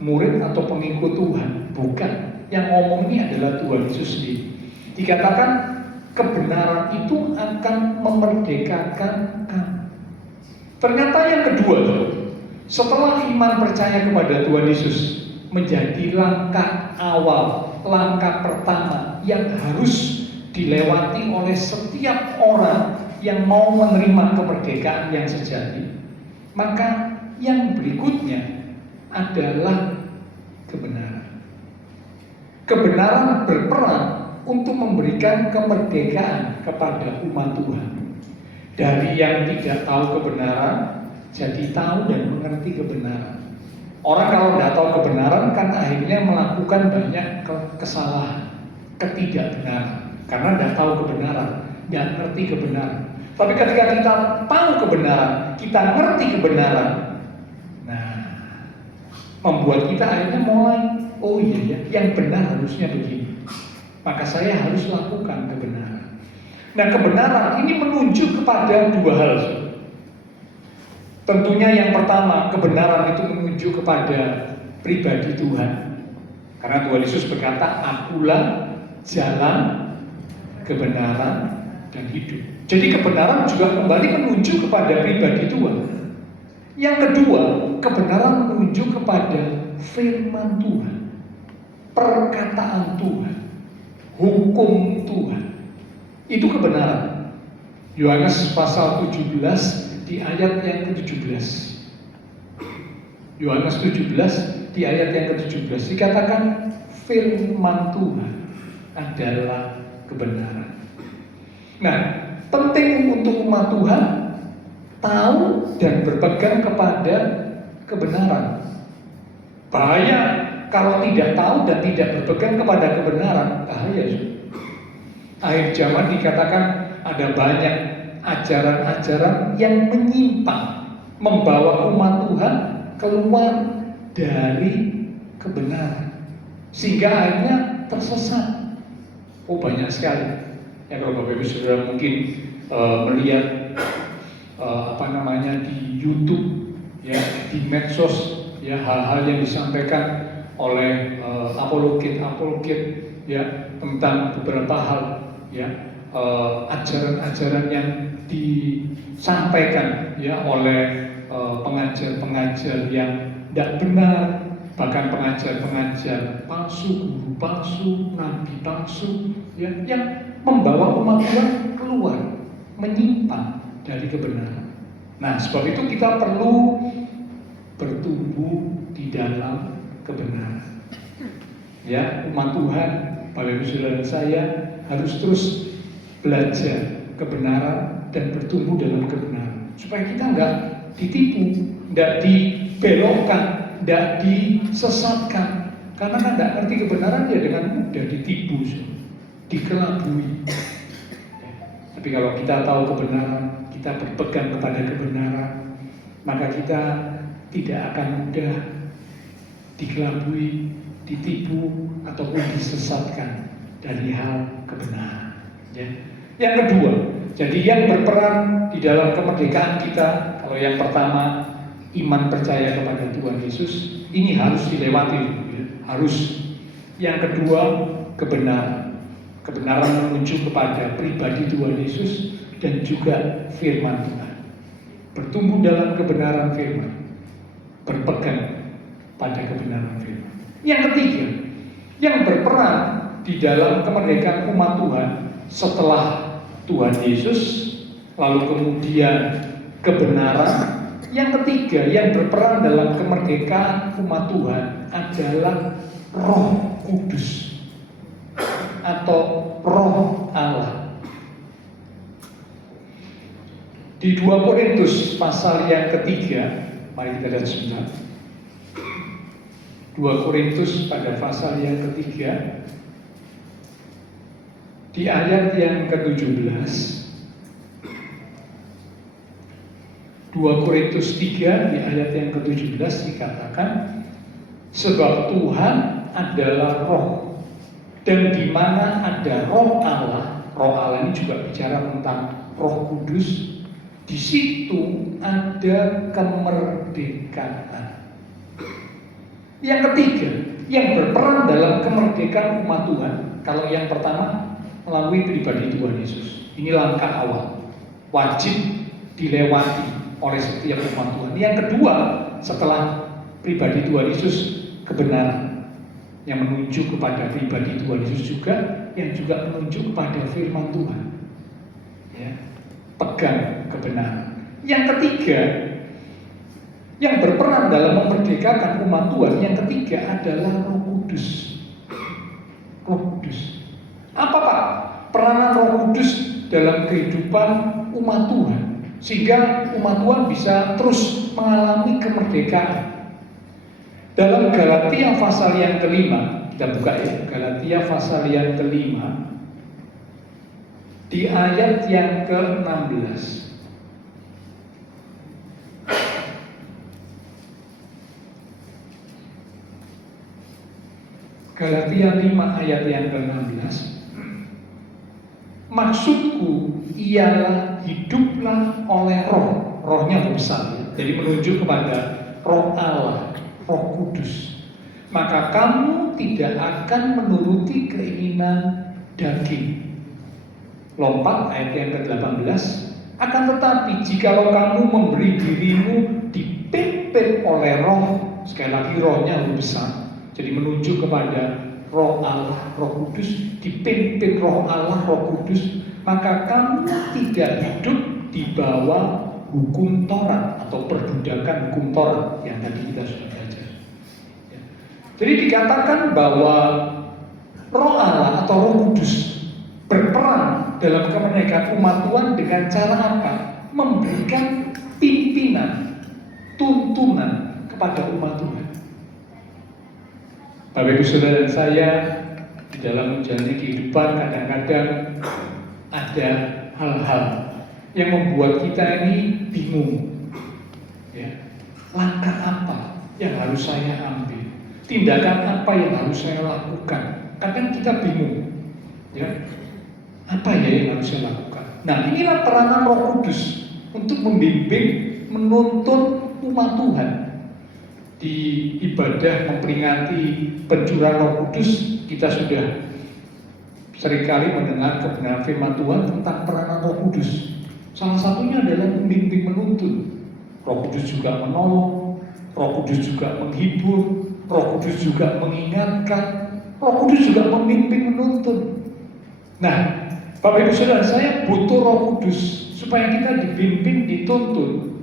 murid atau pengikut Tuhan, bukan. Yang ngomong ini adalah Tuhan Yesus sendiri. Dikatakan kebenaran itu akan memerdekakan kamu. Ternyata yang kedua, setelah iman percaya kepada Tuhan Yesus menjadi langkah awal, langkah pertama yang harus dilewati oleh setiap orang yang mau menerima kemerdekaan yang sejati, maka yang berikutnya adalah kebenaran. Kebenaran berperan untuk memberikan kemerdekaan kepada umat Tuhan. Dari yang tidak tahu kebenaran, jadi tahu dan mengerti kebenaran. Orang kalau tidak tahu kebenaran kan akhirnya melakukan banyak kesalahan, ketidakbenaran, karena tidak tahu kebenaran, tidak ngerti kebenaran. Tapi ketika kita tahu kebenaran, kita ngerti kebenaran, nah, membuat kita akhirnya mulai, oh iya ya, yang benar harusnya begini, maka saya harus lakukan kebenaran. Nah, kebenaran ini menunjuk kepada dua hal. Tentunya yang pertama, kebenaran itu menunjuk kepada pribadi Tuhan. Karena Tuhan Yesus berkata, akulah jalan, kebenaran, dan hidup. Jadi kebenaran juga kembali menunjuk kepada pribadi Tuhan. Yang kedua, kebenaran menunjuk kepada firman Tuhan, perkataan Tuhan, hukum Tuhan. Itu kebenaran. Yohanes pasal 17 di ayat yang ke-17. Yohanes 17 di ayat yang ke-17 dikatakan firman Tuhan adalah kebenaran. Nah, penting untuk umat Tuhan tahu dan berpegang kepada kebenaran. Bahaya kalau tidak tahu dan tidak berpegang kepada kebenaran, bahaya. Akhir zaman dikatakan ada banyak ajaran-ajaran yang menyimpang, membawa umat Tuhan keluar dari kebenaran, sehingga akhirnya tersesat. Oh, banyak sekali. Ya, kalau Bapak Ibu Saudara mungkin melihat di YouTube, ya, di medsos, ya, hal-hal yang disampaikan oleh apologet, ya, tentang beberapa hal, ya, ajaran-ajaran yang disampaikan, ya, oleh pengajar-pengajar yang tidak benar, bahkan pengajar-pengajar palsu, guru palsu, nabi palsu, ya, yang membawa umat Tuhan keluar, menyimpang dari kebenaran. Nah, sebab itu kita perlu bertumbuh di dalam kebenaran. Ya, umat Tuhan, Bapak Ibu Saudara saya harus terus belajar kebenaran dan bertumbuh dalam kebenaran, supaya kita nggak ditipu, nggak dibelokkan, nggak disesatkan. Karena kan nggak ngerti kebenaran, ya dengan mudah ditipu, dikelabui. Tapi kalau kita tahu kebenaran, kita berpegang kepada kebenaran, maka kita tidak akan mudah dikelabui, ditipu, ataupun disesatkan dari hal kebenaran. Ya. Yang kedua, jadi yang berperan di dalam kemerdekaan kita, kalau yang pertama iman percaya kepada Tuhan Yesus, ini harus dilewati, ya. Harus. Yang kedua, kebenaran. Kebenaran menuju kepada pribadi Tuhan Yesus dan juga firman Tuhan. Bertumbuh dalam kebenaran firman, berpegang pada kebenaran firman. Yang ketiga, yang berperan di dalam kemerdekaan umat Tuhan setelah Tuhan Yesus, lalu kemudian kebenaran. Yang ketiga, yang berperan dalam kemerdekaan umat Tuhan adalah Roh Kudus atau Roh Allah. Di 2 Korintus pasal yang ketiga, mari kita lihat sebentar. 2 Korintus pada pasal yang ketiga, di ayat yang ke-17. 2 Korintus 3 di ayat yang ke-17 dikatakan, sebab Tuhan adalah roh. Dan di mana ada roh Allah ini juga bicara tentang Roh Kudus, di situ ada kemerdekaan. Yang ketiga, yang berperan dalam kemerdekaan umat Tuhan, kalau yang pertama melalui pribadi Tuhan Yesus. Ini langkah awal, wajib dilewati oleh setiap umat Tuhan. Yang kedua, setelah pribadi Tuhan Yesus, kebenaran yang menunjuk kepada pribadi Tuhan Yesus juga, yang juga menunjuk kepada firman Tuhan. Ya, pegang kebenaran. Yang ketiga, yang berperan dalam memerdekakan umat Tuhan, yang ketiga adalah Roh Kudus. Roh Kudus. Apa Pak peranan Roh Kudus dalam kehidupan umat Tuhan, sehingga umat Tuhan bisa terus mengalami kemerdekaan? Dalam Galatia pasal yang kelima, kita buka ya, Galatia pasal yang kelima, di ayat yang ke-16. Galatia 5 ayat yang ke-16. Maksudku ialah hiduplah oleh roh. Rohnya besar ya. Jadi menunjuk kepada roh Allah, Roh Kudus. Maka kamu tidak akan menuruti keinginan daging. Lompat ayat yang ke-18. Akan tetapi jikalau kamu memberi dirimu dipimpin oleh roh, sekali lagi rohnya lebih besar. Jadi menunjuk kepada roh Allah, Roh Kudus, dipimpin roh Allah, Roh Kudus, maka kamu tidak hidup di bawah hukum Taurat atau perbudakan hukum Taurat yang tadi kita sudah belajar. Ya. Jadi dikatakan bahwa roh Allah atau Roh Kudus berperan dalam kemerdekaan umat Tuhan dengan cara apa? Memberikan pimpinan, tuntunan kepada umat Tuhan. Bapak Ibu Saudara dan saya, di dalam menjalani kehidupan kadang-kadang ada hal-hal yang membuat kita ini bingung. Ya, langkah apa yang harus saya ambil? Tindakan apa yang harus saya lakukan? Kadang kita bingung. Ya, apa ya yang harus saya lakukan? Nah, inilah peranan Roh Kudus untuk membimbing, menuntun umat Tuhan. Di ibadah memperingati pencurahan Roh Kudus, kita sudah seringkali mendengar kebenaran firman Tuhan tentang peranan Roh Kudus. Salah satunya adalah membimbing, menuntun. Roh Kudus juga menolong, Roh Kudus juga menghibur, Roh Kudus juga mengingatkan, Roh Kudus juga membimbing, menuntun. Nah, Bapak Ibu Saudara, saya butuh Roh Kudus supaya kita dibimbing, dituntun,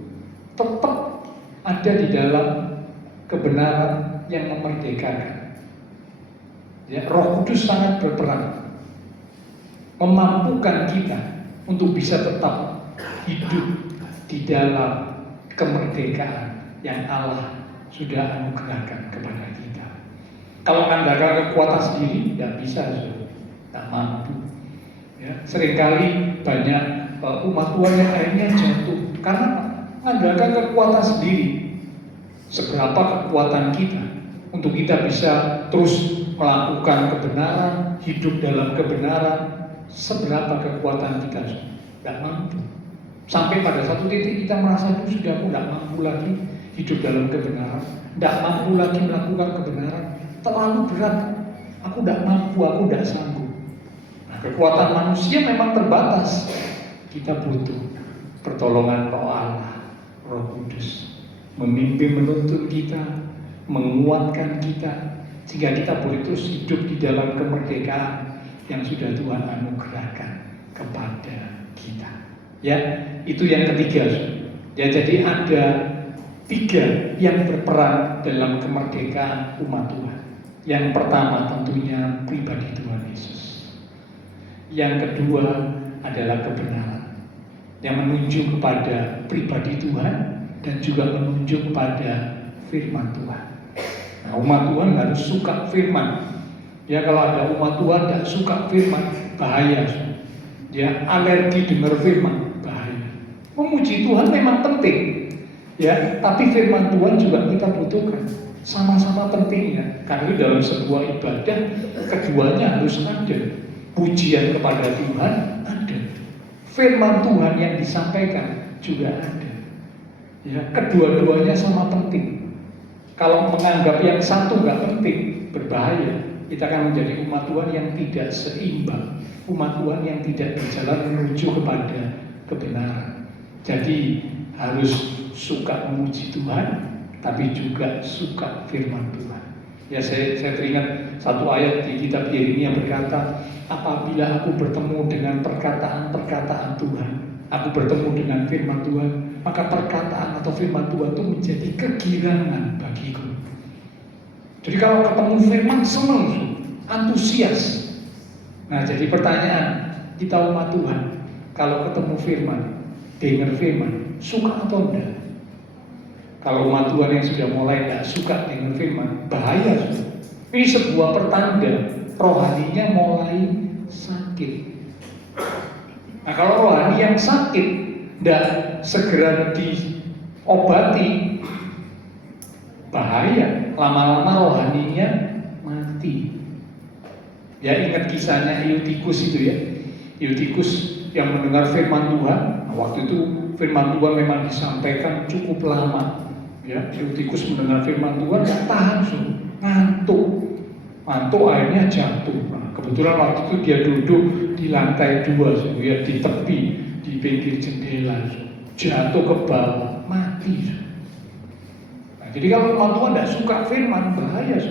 tetap ada di dalam kebenaran yang memerdekakan. Ya, Roh Kudus sangat berperan memampukan kita untuk bisa tetap hidup di dalam kemerdekaan yang Allah sudah anugerahkan kepada kita. Kalau mengandalkan kekuatan sendiri, tidak bisa, tidak mampu. Ya, seringkali banyak umat Tuhan yang akhirnya jatuh karena mengandalkan kekuatan sendiri. Seberapa kekuatan kita untuk kita bisa terus melakukan kebenaran, hidup dalam kebenaran, seberapa kekuatan kita tidak mampu. Sampai pada satu titik kita merasa itu sudah aku tidak mampu lagi hidup dalam kebenaran, tidak mampu lagi melakukan kebenaran, terlalu berat, aku tidak mampu, aku tidak sanggup. Nah, kekuatan manusia memang terbatas. Kita butuh pertolongan Roh Allah, Roh Kudus, memimpin, menuntun kita, menguatkan kita, sehingga kita boleh terus hidup di dalam kemerdekaan yang sudah Tuhan anugerahkan kepada kita. Ya, itu yang ketiga. Ya, jadi ada 3 yang berperan dalam kemerdekaan umat Tuhan. Yang pertama tentunya pribadi Tuhan Yesus. Yang kedua adalah kebenaran yang menunjuk kepada pribadi Tuhan dan juga menunjuk kepada firman Tuhan. Nah, umat Tuhan harus suka firman. Ya, kalau ada umat Tuhan tidak suka firman, bahaya. Ya, alergi dengar firman, bahaya. Memuji Tuhan memang penting, ya, tapi firman Tuhan juga kita butuhkan. sama-sama pentingnya. Karena itu dalam sebuah ibadah, keduanya harus ada. Pujian kepada Tuhan ada, firman Tuhan yang disampaikan juga ada. Ya, kedua-duanya sama penting. Kalau menganggap yang satu nggak penting, berbahaya. Kita akan menjadi umat Tuhan yang tidak seimbang, umat Tuhan yang tidak berjalan menuju kepada kebenaran. Jadi harus suka memuji Tuhan, tapi juga suka firman Tuhan. Ya, saya teringat satu ayat di kitab Yeremia berkata, apabila aku bertemu dengan perkataan-perkataan Tuhan, aku bertemu dengan firman Tuhan, maka perkataan atau firman Tuhan itu menjadi kegirangan bagiku. Jadi kalau ketemu firman senang, antusias. Nah, jadi pertanyaan, kita umat Tuhan, kalau ketemu firman, dengar firman, suka atau enggak? Kalau umat Tuhan yang sudah mulai tidak suka dengan firman, bahaya. Ini sebuah pertanda rohaninya mulai sakit. Nah, kalau rohani yang sakit tidak segera diobati, bahaya. Lama-lama rohaninya mati. Ya, ingat kisahnya Eutikus itu ya. Eutikus yang mendengar firman Tuhan. Nah, waktu itu firman Tuhan memang disampaikan cukup lama. Ya, Eutikus mendengar firman Tuhan, gak tahan, ngantuk, akhirnya jatuh. Nah, kebetulan waktu itu dia duduk di lantai 2, ya, di tepi, di pinggir jendela, jatuh ke bawah, mati. Nah, jadi kalau umat Tuhan tidak suka firman, bahaya,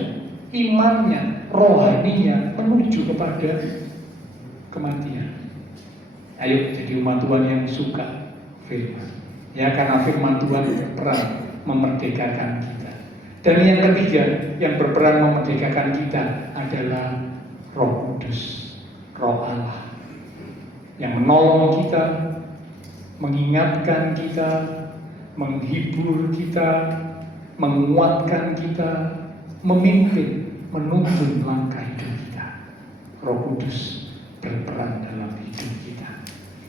imannya, rohaninya menuju kepada kematian. Ayo jadi umat Tuhan yang suka firman. Ya, karena firman Tuhan berperan memerdekakan kita. Dan yang ketiga yang berperan memerdekakan kita adalah Roh Kudus, Roh Allah, yang menolong kita, mengingatkan kita, menghibur kita, menguatkan kita, memimpin, menuntun langkah hidup kita. Roh Kudus berperan dalam hidup kita.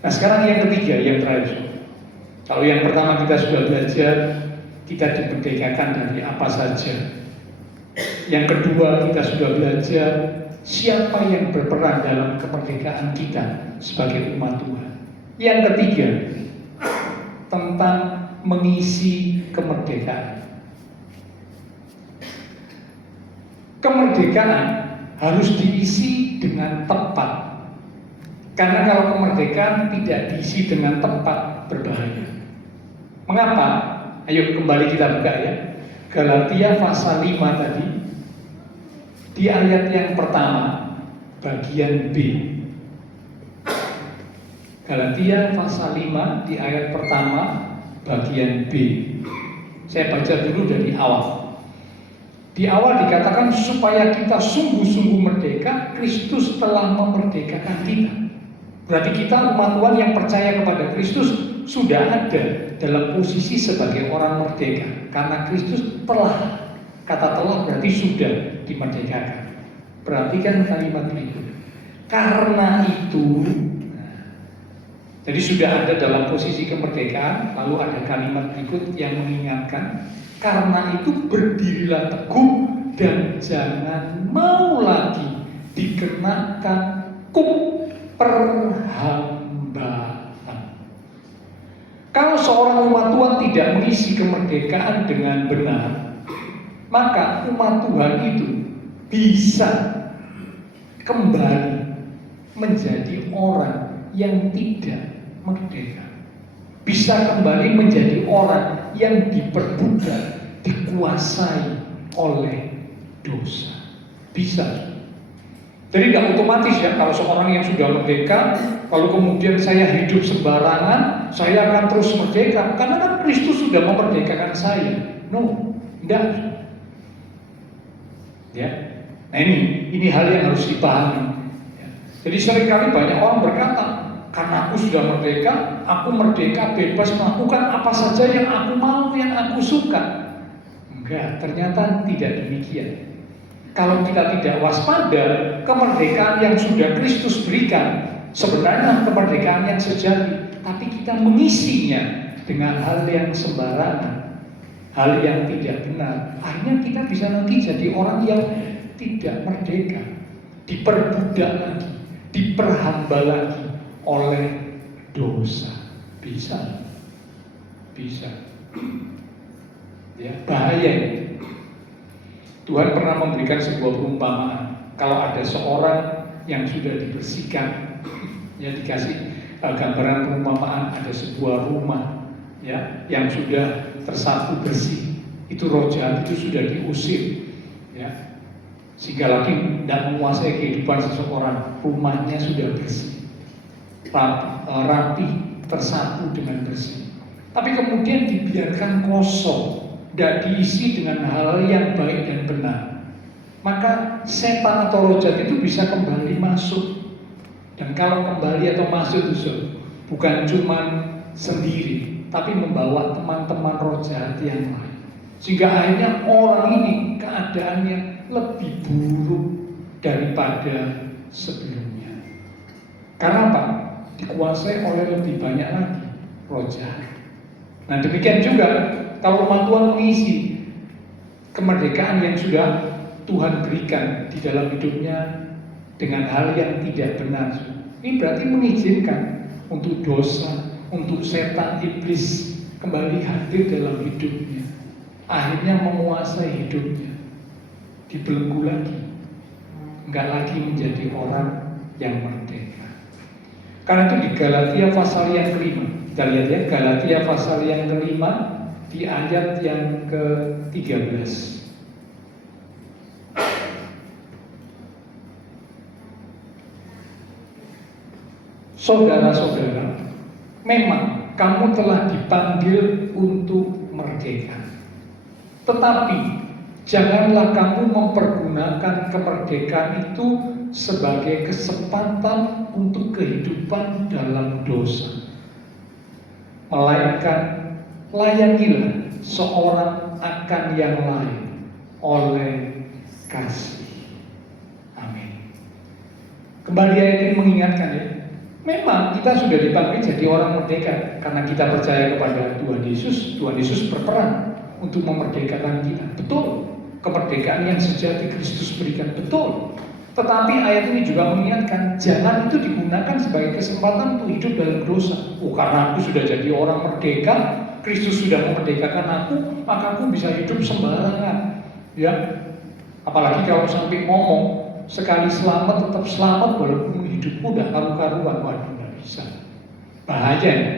Nah, sekarang yang ketiga, yang terakhir. Kalau yang pertama kita sudah belajar, kita dimerdekakan dari apa saja. Yang kedua, kita sudah belajar siapa yang berperan dalam kemerdekaan kita sebagai umat Tuhan. Yang ketiga, tentang mengisi kemerdekaan. Kemerdekaan harus diisi dengan tepat. Karena kalau kemerdekaan tidak diisi dengan tepat, berbahaya. Mengapa? Ayo kembali kita buka ya. Galatia pasal 5 tadi, di ayat yang pertama, bagian B. Galatia pasal 5 di ayat pertama, bagian B. Saya baca dulu dari awal. Di awal dikatakan supaya kita sungguh-sungguh merdeka, Kristus telah memerdekakan kita. Berarti kita umat Tuhan yang percaya kepada Kristus sudah ada dalam posisi sebagai orang merdeka. Karena Kristus telah, kata telah berarti sudah dimerdekakan. Perhatikan kalimat berikut. Karena itu, jadi sudah ada dalam posisi kemerdekaan. Lalu ada kalimat berikut yang mengingatkan, karena itu berdirilah teguh dan jangan mau lagi dikenakan kuk perhambaan. Kalau seorang umat Tuhan tidak mengisi kemerdekaan dengan benar, maka umat Tuhan itu bisa kembali menjadi orang yang tidak merdeka. Bisa kembali menjadi orang yang diperbudak, dikuasai oleh dosa. Bisa. Jadi tidak otomatis ya, kalau seorang yang sudah merdeka, kalau kemudian saya hidup sembarangan, saya akan terus merdeka. Karena kan Kristus sudah memerdekakan saya. No, tidak. Ya, nah ini hal yang harus dipahami. Ya. Jadi seringkali banyak orang berkata, karena aku sudah merdeka, aku merdeka bebas melakukan apa saja yang aku mau, yang aku suka. Enggak, ternyata tidak demikian. Kalau kita tidak waspada, kemerdekaan yang sudah Kristus berikan sebenarnya kemerdekaan yang sejati, tapi kita mengisinya dengan hal yang sembarangan. hal yang tidak benar, akhirnya kita bisa nanti jadi orang yang tidak merdeka, diperbudak lagi, diperhamba lagi oleh dosa. Bisa. Ya, bahaya. Tuhan pernah memberikan sebuah perumpamaan. Kalau ada seorang yang sudah dibersihkan, ya dikasih gambaran perumpamaan, ada sebuah rumah, ya, yang sudah tersapu bersih. Itu roh jahat itu sudah diusir, ya, sehingga lagi tidak menguasai kehidupan seseorang. Rumahnya sudah bersih, rapi, tersapu dengan bersih. Tapi kemudian dibiarkan kosong, tidak diisi dengan hal yang baik dan benar, maka setan atau roh jahat itu bisa kembali masuk. Dan kalau kembali atau masuk itu bukan cuma sendiri, tapi membawa teman-teman roh jahat yang lain, sehingga akhirnya orang ini keadaannya lebih buruk daripada sebelumnya. Karena apa? Dikuasai oleh lebih banyak lagi roh jahat. Nah, demikian juga kalau umat Tuhan mengisi kemerdekaan yang sudah Tuhan berikan di dalam hidupnya dengan hal yang tidak benar, ini berarti mengizinkan untuk dosa, untuk setan iblis kembali hadir dalam hidupnya, akhirnya menguasai hidupnya, dibelenggu lagi, enggak lagi menjadi orang yang merdeka. Karena itu di Galatia pasal yang kelima, kita lihat ya, Galatia pasal yang kelima di ayat yang ke-13. Saudara-saudara, memang kamu telah dipanggil untuk merdeka. Tetapi janganlah kamu mempergunakan kemerdekaan itu sebagai kesempatan untuk kehidupan dalam dosa. Melainkan layanilah seorang akan yang lain oleh kasih. Amin. Kembali ayat ini mengingatkan ya, memang kita sudah dipanggil jadi orang merdeka karena kita percaya kepada Tuhan Yesus. Tuhan Yesus berperan untuk memerdekakan kita. Betul, kemerdekaan yang sejati Kristus berikan, betul. Tetapi ayat ini juga mengingatkan, jangan itu digunakan sebagai kesempatan untuk hidup dalam dosa. Oh, karena aku sudah jadi orang merdeka, Kristus sudah memerdekakan aku, maka aku bisa hidup sembarangan. Ya, apalagi kalau sampai ngomong sekali selamat tetap selamat walaupun hidupku udah karu-karuan. Waduh, nggak bisa. Bahaya.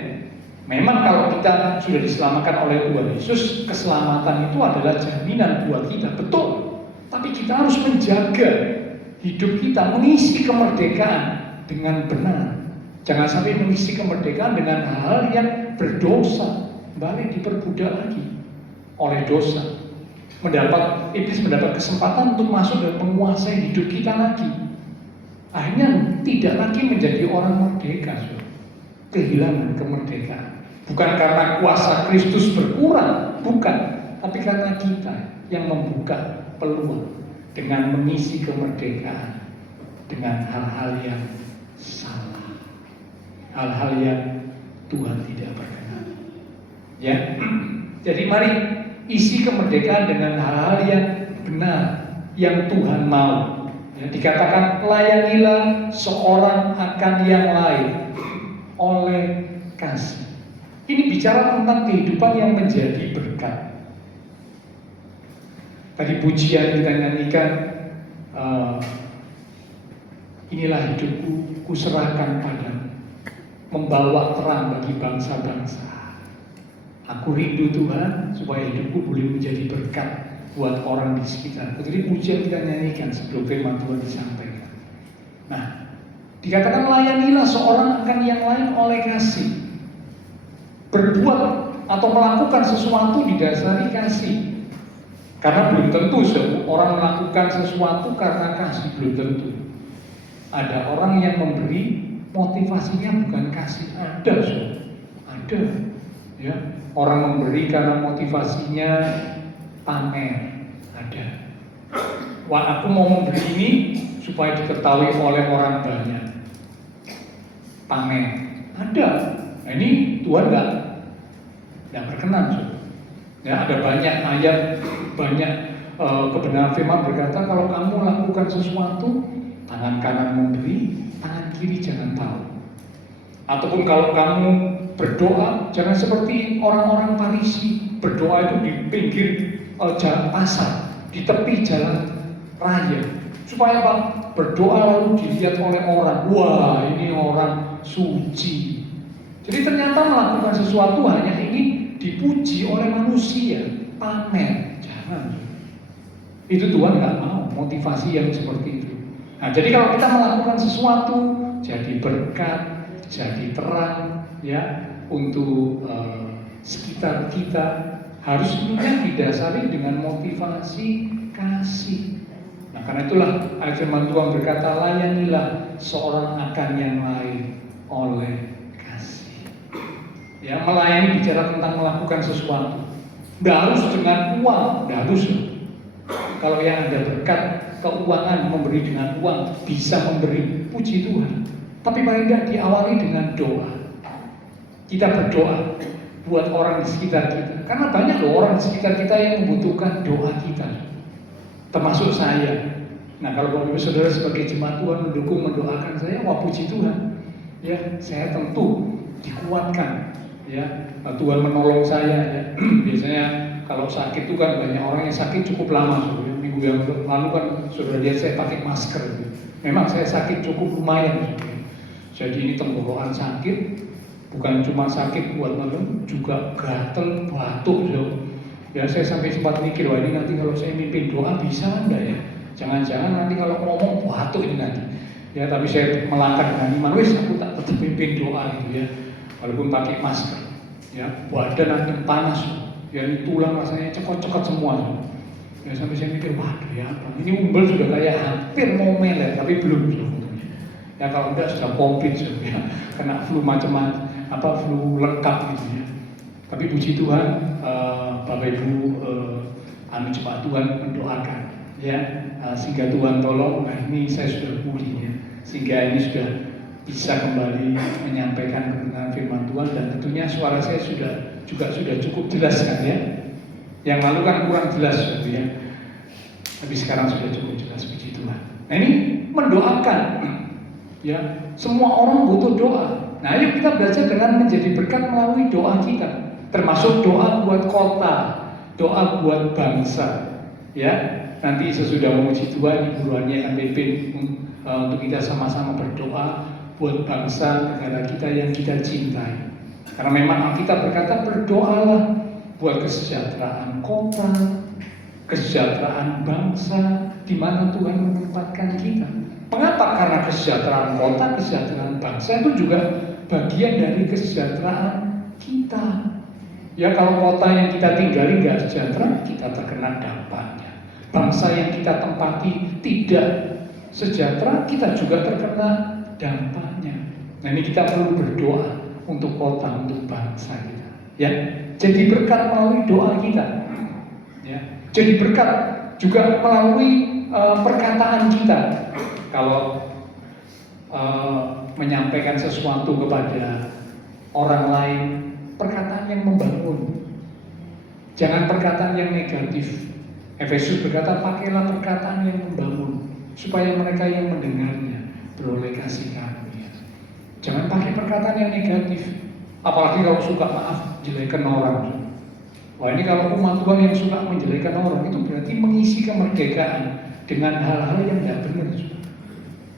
Memang kalau kita sudah diselamatkan oleh Tuhan Yesus, keselamatan itu adalah jaminan buat kita, betul. Tapi kita harus menjaga hidup kita, mengisi kemerdekaan dengan benar. Jangan sampai mengisi kemerdekaan dengan hal yang berdosa, balik diperbudak lagi oleh dosa. Iblis mendapat kesempatan untuk masuk dan menguasai hidup kita lagi. Akhirnya tidak lagi menjadi orang merdeka, kehilangan kemerdekaan. Bukan karena kuasa Kristus berkurang, bukan, tapi karena kita yang membuka peluang dengan mengisi kemerdekaan dengan hal-hal yang salah, hal-hal yang Tuhan tidak berkenan. Ya, jadi mari isi kemerdekaan dengan hal-hal yang benar, yang Tuhan mau. Ya, dikatakan layanilah seorang akan yang lain oleh kasih. Ini bicara tentang kehidupan yang menjadi berkat. Tadi pujian kita nyanyikan, inilah hidupku, kuserahkan padamu, membawa terang bagi bangsa-bangsa. Aku rindu Tuhan supaya hidupku boleh menjadi berkat buat orang di sekitar. Jadi pujian kita nyanyikan sebelum firman Tuhan disampaikan. Nah, dikatakan layanilah seorang akan yang lain oleh kasih. Berbuat atau melakukan sesuatu didasari kasih. Karena belum tentu orang melakukan sesuatu karena kasih, belum tentu. Ada orang yang memberi motivasinya bukan kasih, ada. Ya, orang memberi karena motivasinya pamer, ada. Wah, aku mau memberi ini supaya diketahui oleh orang banyak, pamer, ada. Nah, ini Tuhan nggak berkenan. Ya, ada banyak ayat, banyak kebenaran firman berkata kalau kamu lakukan sesuatu, tangan kanan memberi, tangan kiri jangan tahu. Ataupun kalau kamu berdoa, jangan seperti orang-orang Farisi berdoa itu di pinggir jalan pasar, di tepi jalan raya, supaya apa? Berdoa lalu dilihat oleh orang, wah ini orang suci. Jadi ternyata melakukan sesuatu hanya ingin dipuji oleh manusia, pamer, jangan. Itu Tuhan nggak mau, motivasi yang seperti itu. Nah, jadi kalau kita melakukan sesuatu, jadi berkat, jadi terang, ya, untuk sekitar kita, harus tentunya didasari dengan motivasi kasih. Nah, karena itulah ayat firman Tuhan berkata, layanilah seorang akan yang lain oleh kasih. Ya, melayani bicara tentang melakukan sesuatu. Tidak harus dengan uang, tidak harus. Kalau yang ada berkat keuangan, memberi dengan uang, bisa memberi, puji Tuhan. Tapi paling tidak diawali dengan doa. Kita berdoa buat orang di sekitar kita. Karena banyak loh orang di sekitar kita yang membutuhkan doa kita. Termasuk saya. Nah, kalau Bapak Ibu Saudara sebagai jemaat Tuhan mendukung, mendoakan saya, wah puji Tuhan. Ya, saya tentu dikuatkan. Ya, Tuhan menolong saya. Ya. Biasanya kalau sakit itu kan banyak orang yang sakit cukup lama. Minggu yang lalu kan sudah lihat saya pakai masker. Memang saya sakit cukup lumayan. Jadi ini tenggorokan sakit, bukan cuma sakit buat malam, juga gatel, batuk. Ya saya sampai sempat mikir, wah ini nanti kalau saya mimpin doa bisa enggak ya? Jangan-jangan nanti kalau ngomong batuk ini nanti. Ya tapi saya melangkah dengan iman, wis aku tak tetap mimpin doa gitu ya, walaupun pakai masker. Ya badan nanti panas, ya ini tulang rasanya cekot-cekot semua. Ya sampai saya mikir, waduh ya apa? Ini umbel sudah kayak hampir mau meler, tapi belum. Ya kalau enggak sudah COVID ya, kena flu macam-macam, flu lengkap gitu ya. Tapi puji Tuhan, Bapak Ibu jemaat Tuhan mendoakan ya, sehingga Tuhan tolong, nah ini saya sudah pulih ya, sehingga ini sudah bisa kembali menyampaikan kebenaran firman Tuhan, dan tentunya suara saya sudah cukup jelas kan ya. Yang lalu kan kurang jelas gitu ya, tapi sekarang sudah cukup jelas, puji Tuhan. Nah ini mendoakan. Ya, semua orang butuh doa. Nah, ayo kita belajar dengan menjadi berkat melalui doa kita, termasuk doa buat kota, doa buat bangsa. Ya, nanti sesudah memuji Tuhan, Ibu Ruhani akan pimpin untuk kita sama-sama berdoa buat bangsa negara kita yang kita cintai. Karena memang kita berkata berdoalah buat kesejahteraan kota, kesejahteraan bangsa, di mana Tuhan menempatkan kita. Mengapa? Karena kesejahteraan kota, kesejahteraan bangsa itu juga bagian dari kesejahteraan kita. Ya kalau kota yang kita tinggali nggak sejahtera, kita terkena dampaknya. Bangsa yang kita tempati tidak sejahtera, kita juga terkena dampaknya. Nah ini kita perlu berdoa untuk kota, untuk bangsa kita. Ya, jadi berkat melalui doa kita. Ya, jadi berkat juga melalui perkataan kita. Kalau menyampaikan sesuatu kepada orang lain, perkataan yang membangun, jangan perkataan yang negatif. Efesus berkata, pakailah perkataan yang membangun, supaya mereka yang mendengarnya beroleh kasih karunia. Jangan pakai perkataan yang negatif, apalagi kalau suka jelekan orang. Wah ini kalau umat Tuhan yang suka menjelekan orang, itu berarti mengisi kemerdekaan dengan hal-hal yang tidak benar.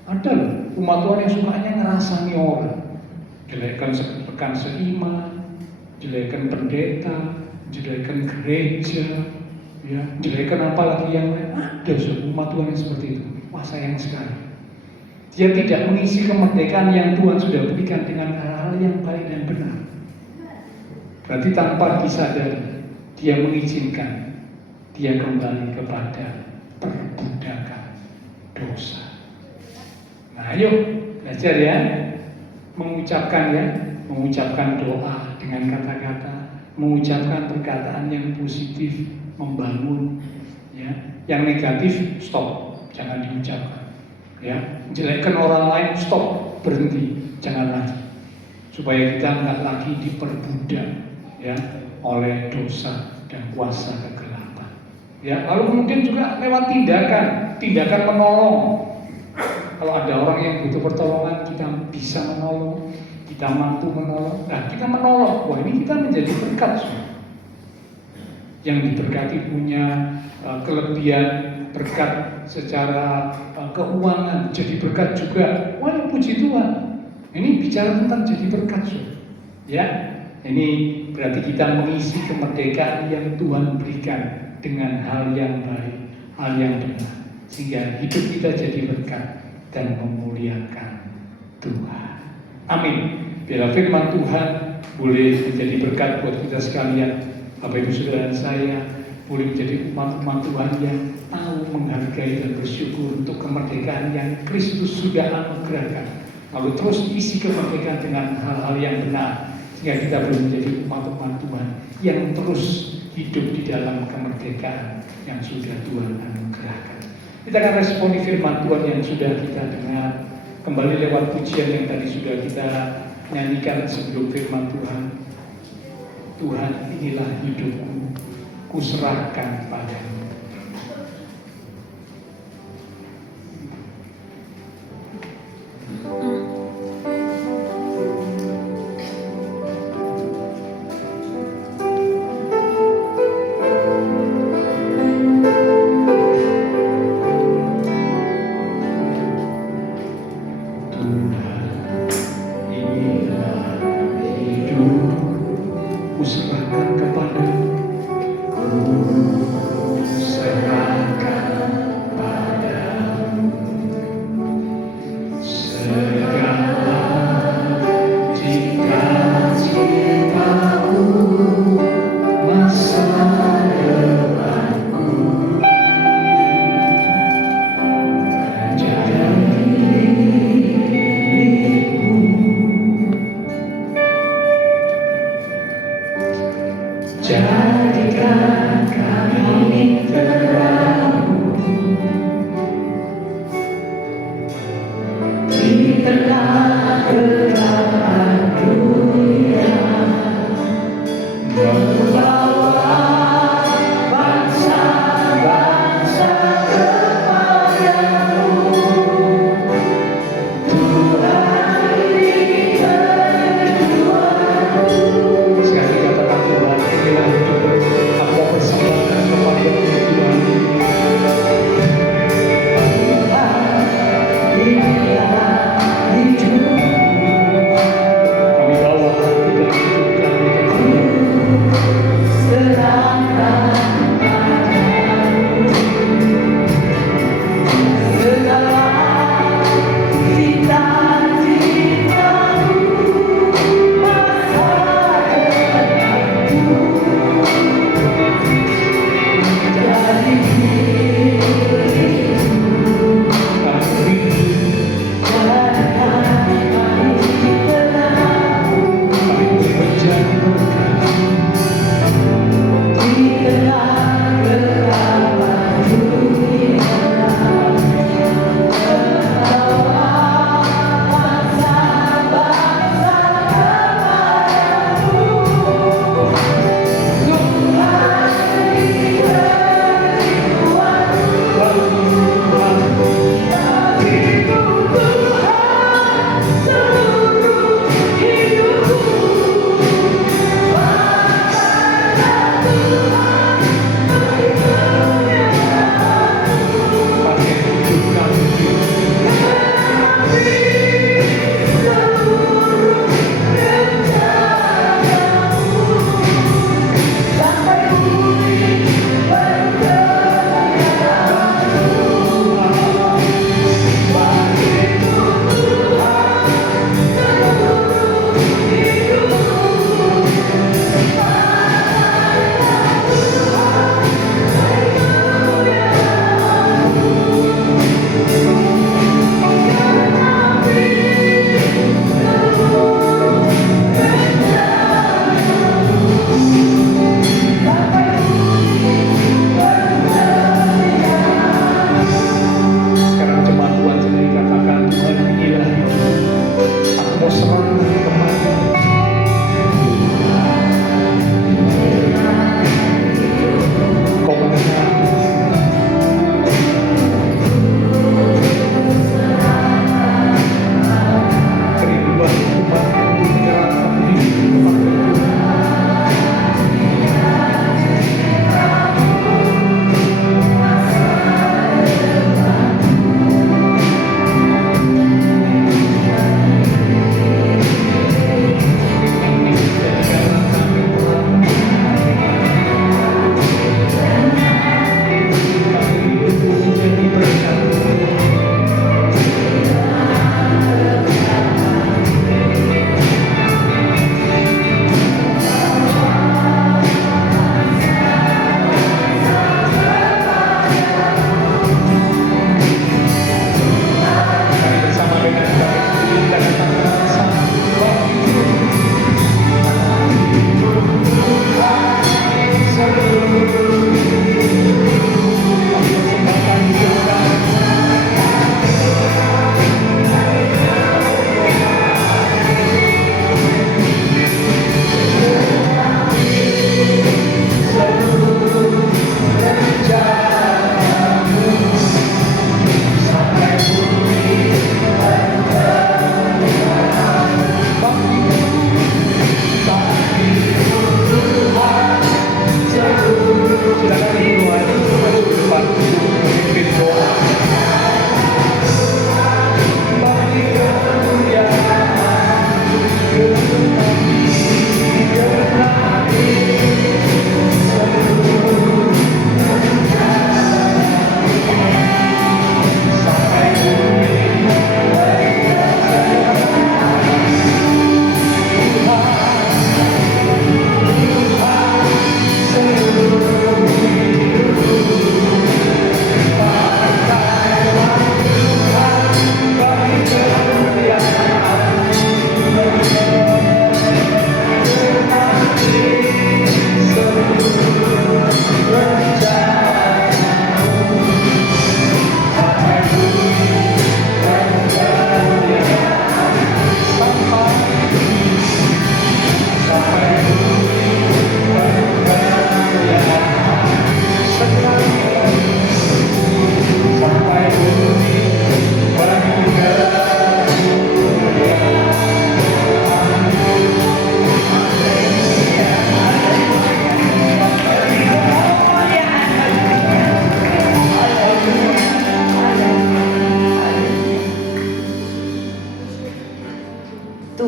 Ada loh umat Tuhan yang sukanya ngerasani orang, jelekan rekan seiman, jelekan pendeta, jelekan gereja, ya, jelekan apalagi yang lain. Ada umat Tuhan yang seperti itu. Wah sayang sekali. Dia tidak mengisi kemerdekaan yang Tuhan sudah berikan dengan hal-hal yang baik dan benar. Berarti tanpa disadari, dia mengizinkan dia kembali kepada perbudakan dosa. Nah, ayo belajar ya, mengucapkan doa dengan kata-kata, mengucapkan perkataan yang positif, membangun, ya. Yang negatif stop, jangan diucapkan. Ya, jelekkan orang lain stop, berhenti, jangan lagi. Supaya kita nggak lagi diperbudak, ya, oleh dosa. dan kuasa kegelapan. Ya, lalu kemudian juga lewat tindakan menolong. Kalau ada orang yang butuh pertolongan, kita bisa menolong, kita mampu menolong. Nah, kita menolong, wah ini kita menjadi berkat. Yang diberkati punya kelebihan berkat secara keuangan, jadi berkat juga. Wah, puji Tuhan. Ini bicara tentang jadi berkat, ya. Ini berarti kita mengisi kemerdekaan yang Tuhan berikan dengan hal yang baik, hal yang benar, sehingga hidup kita jadi berkat dan memuliakan Tuhan. Amin. Biarlah firman Tuhan boleh menjadi berkat buat kita sekalian. Bapak Ibu Saudara saya boleh menjadi umat-umat Tuhan yang tahu menghargai dan bersyukur untuk kemerdekaan yang Kristus sudah anugerahkan. Lalu terus isi kemerdekaan dengan hal-hal yang benar, sehingga kita boleh menjadi umat-umat Tuhan yang terus hidup di dalam kemerdekaan yang sudah Tuhan anugerahkan. Kita akan responi firman Tuhan yang sudah kita dengar kembali lewat pujian yang tadi sudah kita nyanyikan sebelum firman Tuhan. Tuhan, inilah hidupku, kuserahkan padamu.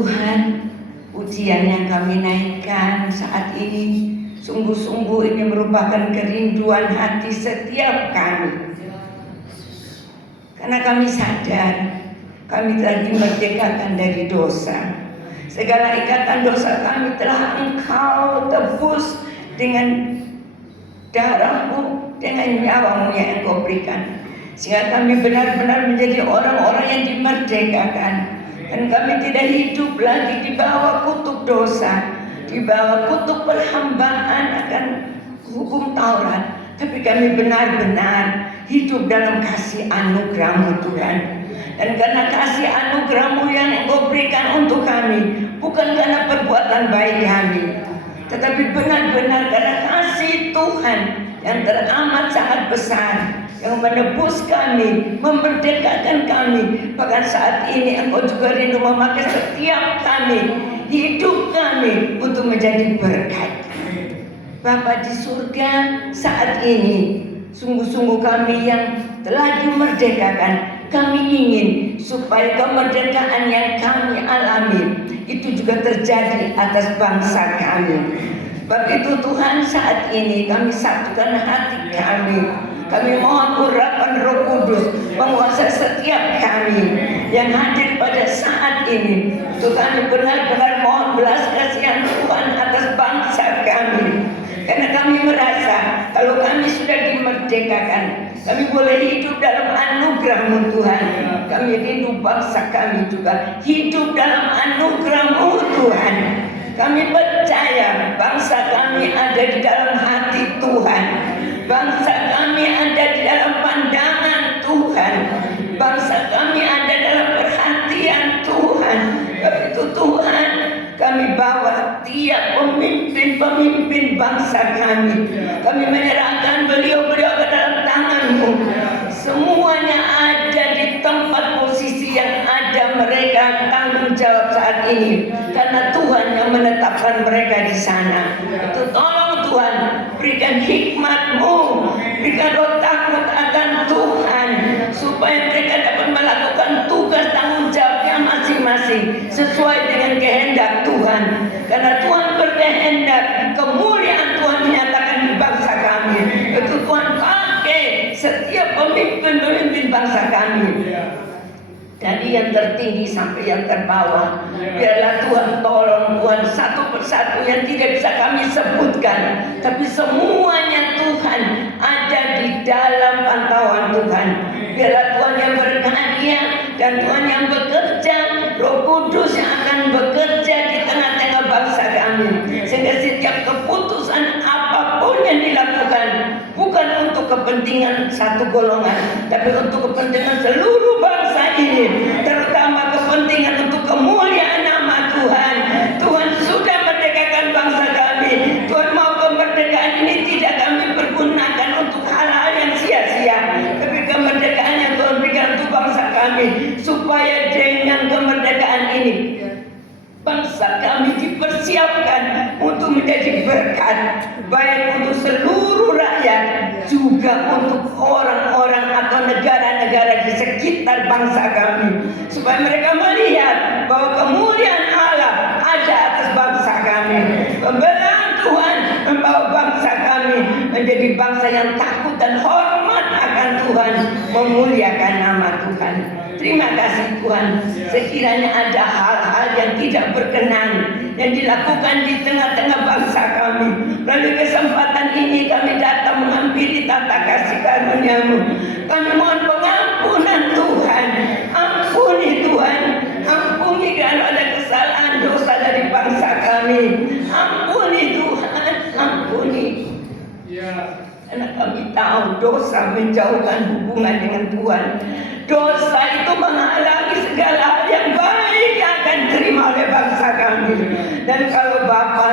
Tuhan, pujian yang kami naikkan saat ini sungguh-sungguh ini merupakan kerinduan hati setiap kami. Karena kami sadar kami telah dimerdekakan dari dosa. Segala ikatan dosa kami telah Engkau tebus dengan darah-Mu, dengan nyawa-Mu yang Engkau berikan. Sehingga kami benar-benar menjadi orang-orang yang dimerdekakan. Dan kami tidak hidup lagi di bawah kutuk dosa, di bawah kutuk perhambaan akan hukum Taurat. Tapi kami benar-benar hidup dalam kasih anugerah-Mu Tuhan. Dan karena kasih anugerah-Mu yang Engkau berikan untuk kami, bukan karena perbuatan baik kami, tetapi benar-benar karena kasih Tuhan yang teramat sangat besar, yang menebus kami, memerdekakan kami. Bahkan saat ini Engkau juga rindu memakai setiap kami, hidup kami untuk menjadi berkat. Bapa di surga, saat ini sungguh-sungguh kami yang telah dimerdekakan, kami ingin supaya kemerdekaan yang kami alami itu juga terjadi atas bangsa kami. Sebab itu Tuhan, saat ini kami satukan hati kami. Kami mohon urapan Roh Kudus menguasai setiap kami yang hadir pada saat ini. Untuk kami benar-benar mohon belas kasihan Tuhan atas bangsa kami. Karena kami merasa kalau kami sudah dimerdekakan, kami boleh hidup dalam anugerah-Mu Tuhan. Kami rindu bangsa kami juga hidup dalam anugerah-Mu Tuhan. Kami percaya bangsa kami ada di dalam hati Tuhan. Bangsa kami ada di dalam pandangan Tuhan. Bangsa kami ada dalam perhatian Tuhan. Sebab itu Tuhan, kami bawa tiap pemimpin-pemimpin bangsa kami. Kami menyerahkan beliau-beliau ke dalam tangan-Mu. Semuanya ada di tempat posisi yang ada mereka tanggung jawab saat ini. Karena Tuhan yang menetapkan mereka di sana. Itu tolong Tuhan, berikan hikmat-Mu, berikan roh takut akan Tuhan, supaya mereka dapat melakukan tugas tanggung jawabnya masing-masing sesuai dengan kehendak Tuhan. Karena Tuhan berkehendak, kemuliaan Tuhan dinyatakan di bangsa kami. Itu Tuhan pakai setiap pemimpin-pemimpin bangsa kami, dari yang tertinggi sampai yang terbawah. Biarlah Tuhan tolong Tuhan, satu persatu yang tidak bisa kami sebutkan, tapi semuanya Tuhan ada di dalam pantauan Tuhan. Biarlah Tuhan yang berkarya dan Tuhan yang bekerja, Roh Kudus yang akan bekerja di tengah-tengah bangsa kami. Sehingga setiap keputusan apapun yang dilakukan bukan untuk kepentingan satu golongan, tapi untuk kepentingan seluruh bangsa ini, terutama kepentingan untuk kemuliaan nama Tuhan. Tuhan sudah merdekakan bangsa kami. Tuhan mau kemerdekaan ini tidak kami pergunakan untuk hal-hal yang sia-sia, tapi kemerdekaan yang Tuhan berikan untuk bangsa kami, supaya dengan kemerdekaan ini bangsa kami dipersiapkan untuk menjadi berkat, baik untuk seluruh rakyat, juga untuk orang-orang atau negara-negara di sekitar bangsa kami, supaya mereka melihat bahwa kemuliaan Allah ada atas bangsa kami. Pembelaan Tuhan membawa bangsa kami menjadi bangsa yang takut dan hormat akan Tuhan, memuliakan nama Tuhan. Terima kasih Tuhan. Sekiranya ada hal-hal yang tidak berkenan yang dilakukan di tengah-tengah bangsa kami, melalui kesempatan ini kami datang menghampiri tata kasih karunia-Mu. Kami mohon pengampunan Tuhan. Ampuni Tuhan, ampuni kalau ada kesalahan dosa dari bangsa kami. Ampuni Tuhan, ampuni. Karena kami tahu dosa menjauhkan hubungan dengan Tuhan. Dosa itu menghalangi segala hal yang baik yang akan diterima oleh bangsa kami. Dan kalau Bapa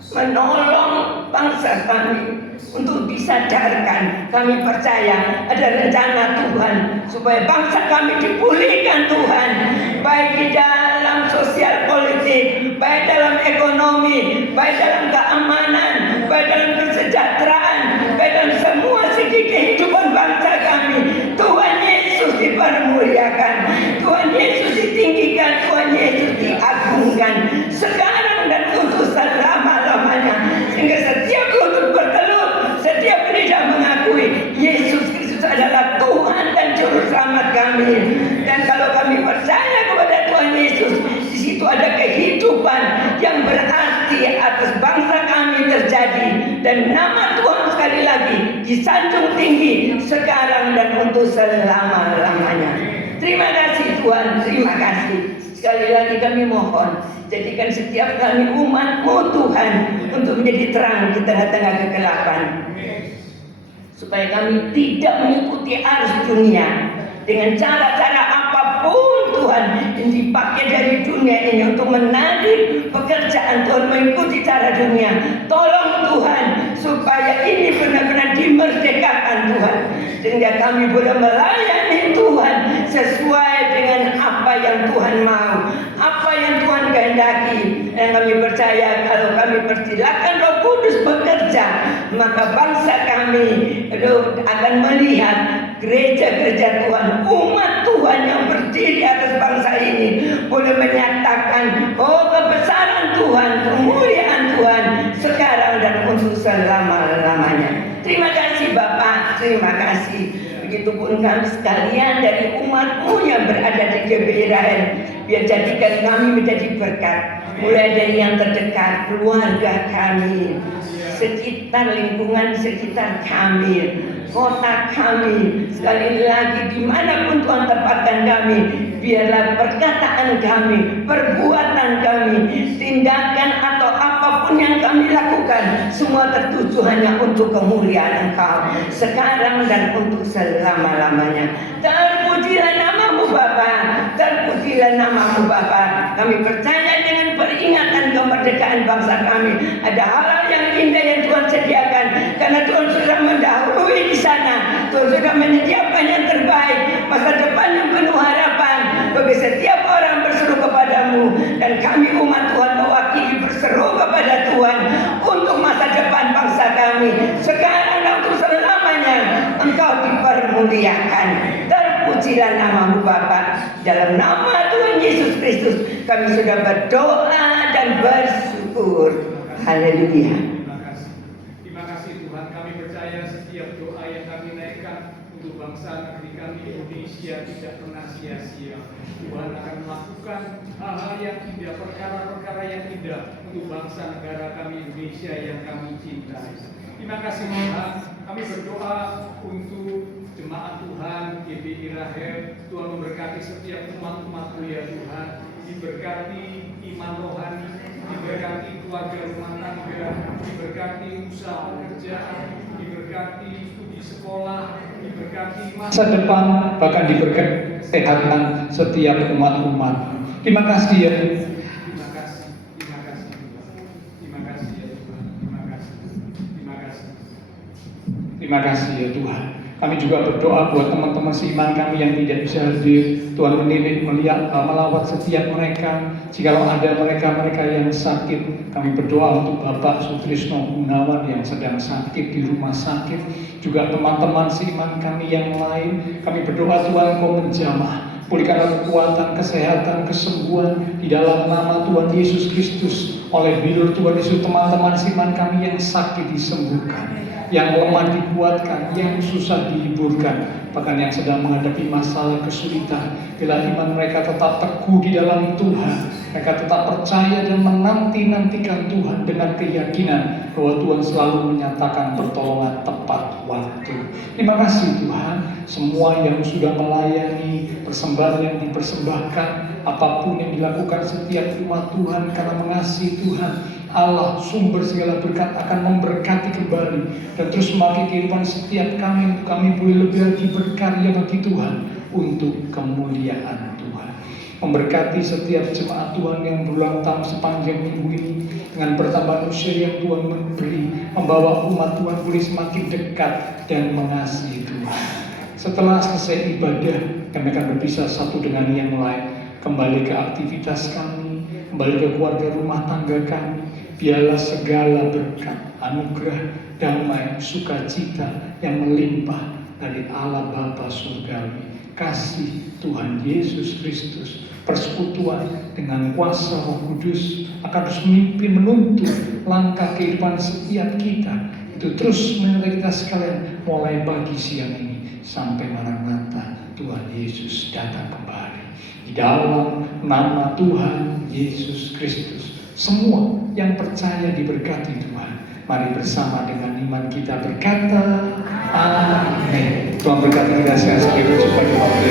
menolong bangsa kami untuk disadarkan, kami percaya ada rencana Tuhan supaya bangsa kami dipulihkan Tuhan, baik di dalam sosial politik, baik dalam ekonomi, baik dalam keamanan, baik dalam kesejahteraan, baik dalam semua segi kehidupan bangsa kami. Tuhan Yesus dipermuliakan, Tuhan Yesus ditinggikan, Tuhan Yesus diagungkan. disanjung tinggi sekarang dan untuk selama-lamanya. Terima kasih Tuhan, terima kasih. Sekali lagi kami mohon, jadikan setiap kami umat-Mu Tuhan untuk menjadi terang di tengah-tengah kegelapan. Supaya kami tidak mengikuti arus dunia dengan cara-cara apapun Tuhan yang dipakai dari dunia ini untuk menarik pekerjaan Tuhan, mengikuti cara dunia. Tolong Tuhan supaya ini benar-benar dimerdekakan Tuhan, sehingga kami boleh melayani Tuhan sesuai dengan apa yang Tuhan mau, apa yang Tuhan kehendaki. Dan kami percaya kalau kami persilakan Roh Kudus bekerja, maka bangsa kami akan melihat gereja-gereja Tuhan, umat Tuhan yang berdiri atas bangsa ini boleh menyatakan kebesaran Tuhan, kemuliaan Tuhan sekarang dan untuk selama-lamanya. Terima kasih Bapak, terima kasih. Begitupun kami sekalian dari umat-Mu yang berada di GBI Rahel, biar jadikan kami menjadi berkat, mulai dari yang terdekat, keluarga kami, sekitar lingkungan sekitar kami, kota kami, sekali lagi dimanapun Tuhan tempatkan kami, biarlah perkataan kami, perbuatan kami, tindakan atau apapun yang kami lakukan, semua tertuju hanya untuk kemuliaan Engkau sekarang dan untuk selama-lamanya. Terpujilah nama-Mu Bapa, terpujilah nama-Mu Bapa. Kami percaya dengan peringatan kemerdekaan bangsa kami, ada hal yang indah yang Tuhan sediakan, karena Tuhan sudah mendahului di sana. Tuhan sudah menyediakan yang terbaik, masa depan yang penuh harapan bagi setiap orang berseru kepadamu, dan kami umat Tuhan mewakili berseru kepada Tuhan untuk masa depan bangsa kami sekarang dan untuk selamanya. Engkau dipermuliakan. Terpujilah nama-Mu Bapa. Dalam nama Tuhan Yesus Kristus kami sudah berdoa dan bersyukur. Haleluya. Terima kasih Tuhan, kami percaya setiap doa yang kami naikkan untuk bangsa negeri kami Indonesia tidak pernah sia-sia. Tuhan akan melakukan hal-hal yang indah, perkara-perkara yang indah untuk bangsa negara kami Indonesia yang kami cintai. Terima kasih Tuhan, kami berdoa untuk jemaat Tuhan GBI Rahel. Tuhan memberkati setiap umat-umat-Mu ya Tuhan, diberkati iman rohani, diberkati keluarga rumah tangga, diberkati usaha pekerjaan, diberkati studi sekolah, diberkati masa depan, bahkan diberkati kesehatan setiap umat-umat. Terima kasih ya Tuhan. Terima kasih, terima kasih, terima kasih ya Tuhan. Terima kasih, terima kasih, terima kasih ya Tuhan. Kami juga berdoa buat teman-teman seiman kami yang tidak bisa hadir. Tuhan menilik, melihat, melawat setiap mereka. Jikalau ada mereka yang sakit, kami berdoa untuk Bapak Sutrisno Gunawan yang sedang sakit di rumah sakit. Juga teman-teman seiman kami yang lain. Kami berdoa Tuhan Kau menjamah, pulihkanlah kekuatan, kesehatan, kesembuhan di dalam nama Tuhan Yesus Kristus. Oleh bilur Tuhan Yesus, teman-teman seiman kami yang sakit disembuhkan, yang lemah dikuatkan, yang susah dihiburkan, bahkan yang sedang menghadapi masalah kesulitan. Bila iman mereka tetap teguh di dalam Tuhan, mereka tetap percaya dan menanti-nantikan Tuhan dengan keyakinan bahwa Tuhan selalu menyatakan pertolongan tepat waktu. Terima kasih Tuhan, semua yang sudah melayani, persembahan yang dipersembahkan, apapun yang dilakukan setiap umat Tuhan karena mengasihi Tuhan, Allah sumber segala berkat akan memberkati kembali dan terus memakai kehidupan setiap kami untuk kami boleh lebih lagi berkarya bagi Tuhan untuk kemuliaan Tuhan. Memberkati setiap jemaat Tuhan yang berulang tahun sepanjang minggu ini dengan pertambahan usia yang Tuhan beri, membawa umat Tuhan boleh semakin dekat dan mengasihi Tuhan. Setelah selesai ibadah, kami akan berpisah satu dengan yang lain, kembali ke aktivitas kami, kembali ke keluarga rumah tangga kami. Biarlah segala berkat, anugerah, damai, sukacita yang melimpah dari Allah Bapa Surgawi, kasih Tuhan Yesus Kristus, persekutuan dengan kuasa Roh Kudus akan terus memimpin, menuntun langkah kehidupan setiap kita. Itu terus menyertai kita sekalian mulai pagi siang ini sampai Maranatha Tuhan Yesus datang kembali. Di dalam nama Tuhan Yesus Kristus, semua yang percaya diberkati Tuhan. Mari bersama dengan iman kita berkata, Amin. Tuhan berkati kita sekali, sampai berjumpa di waktu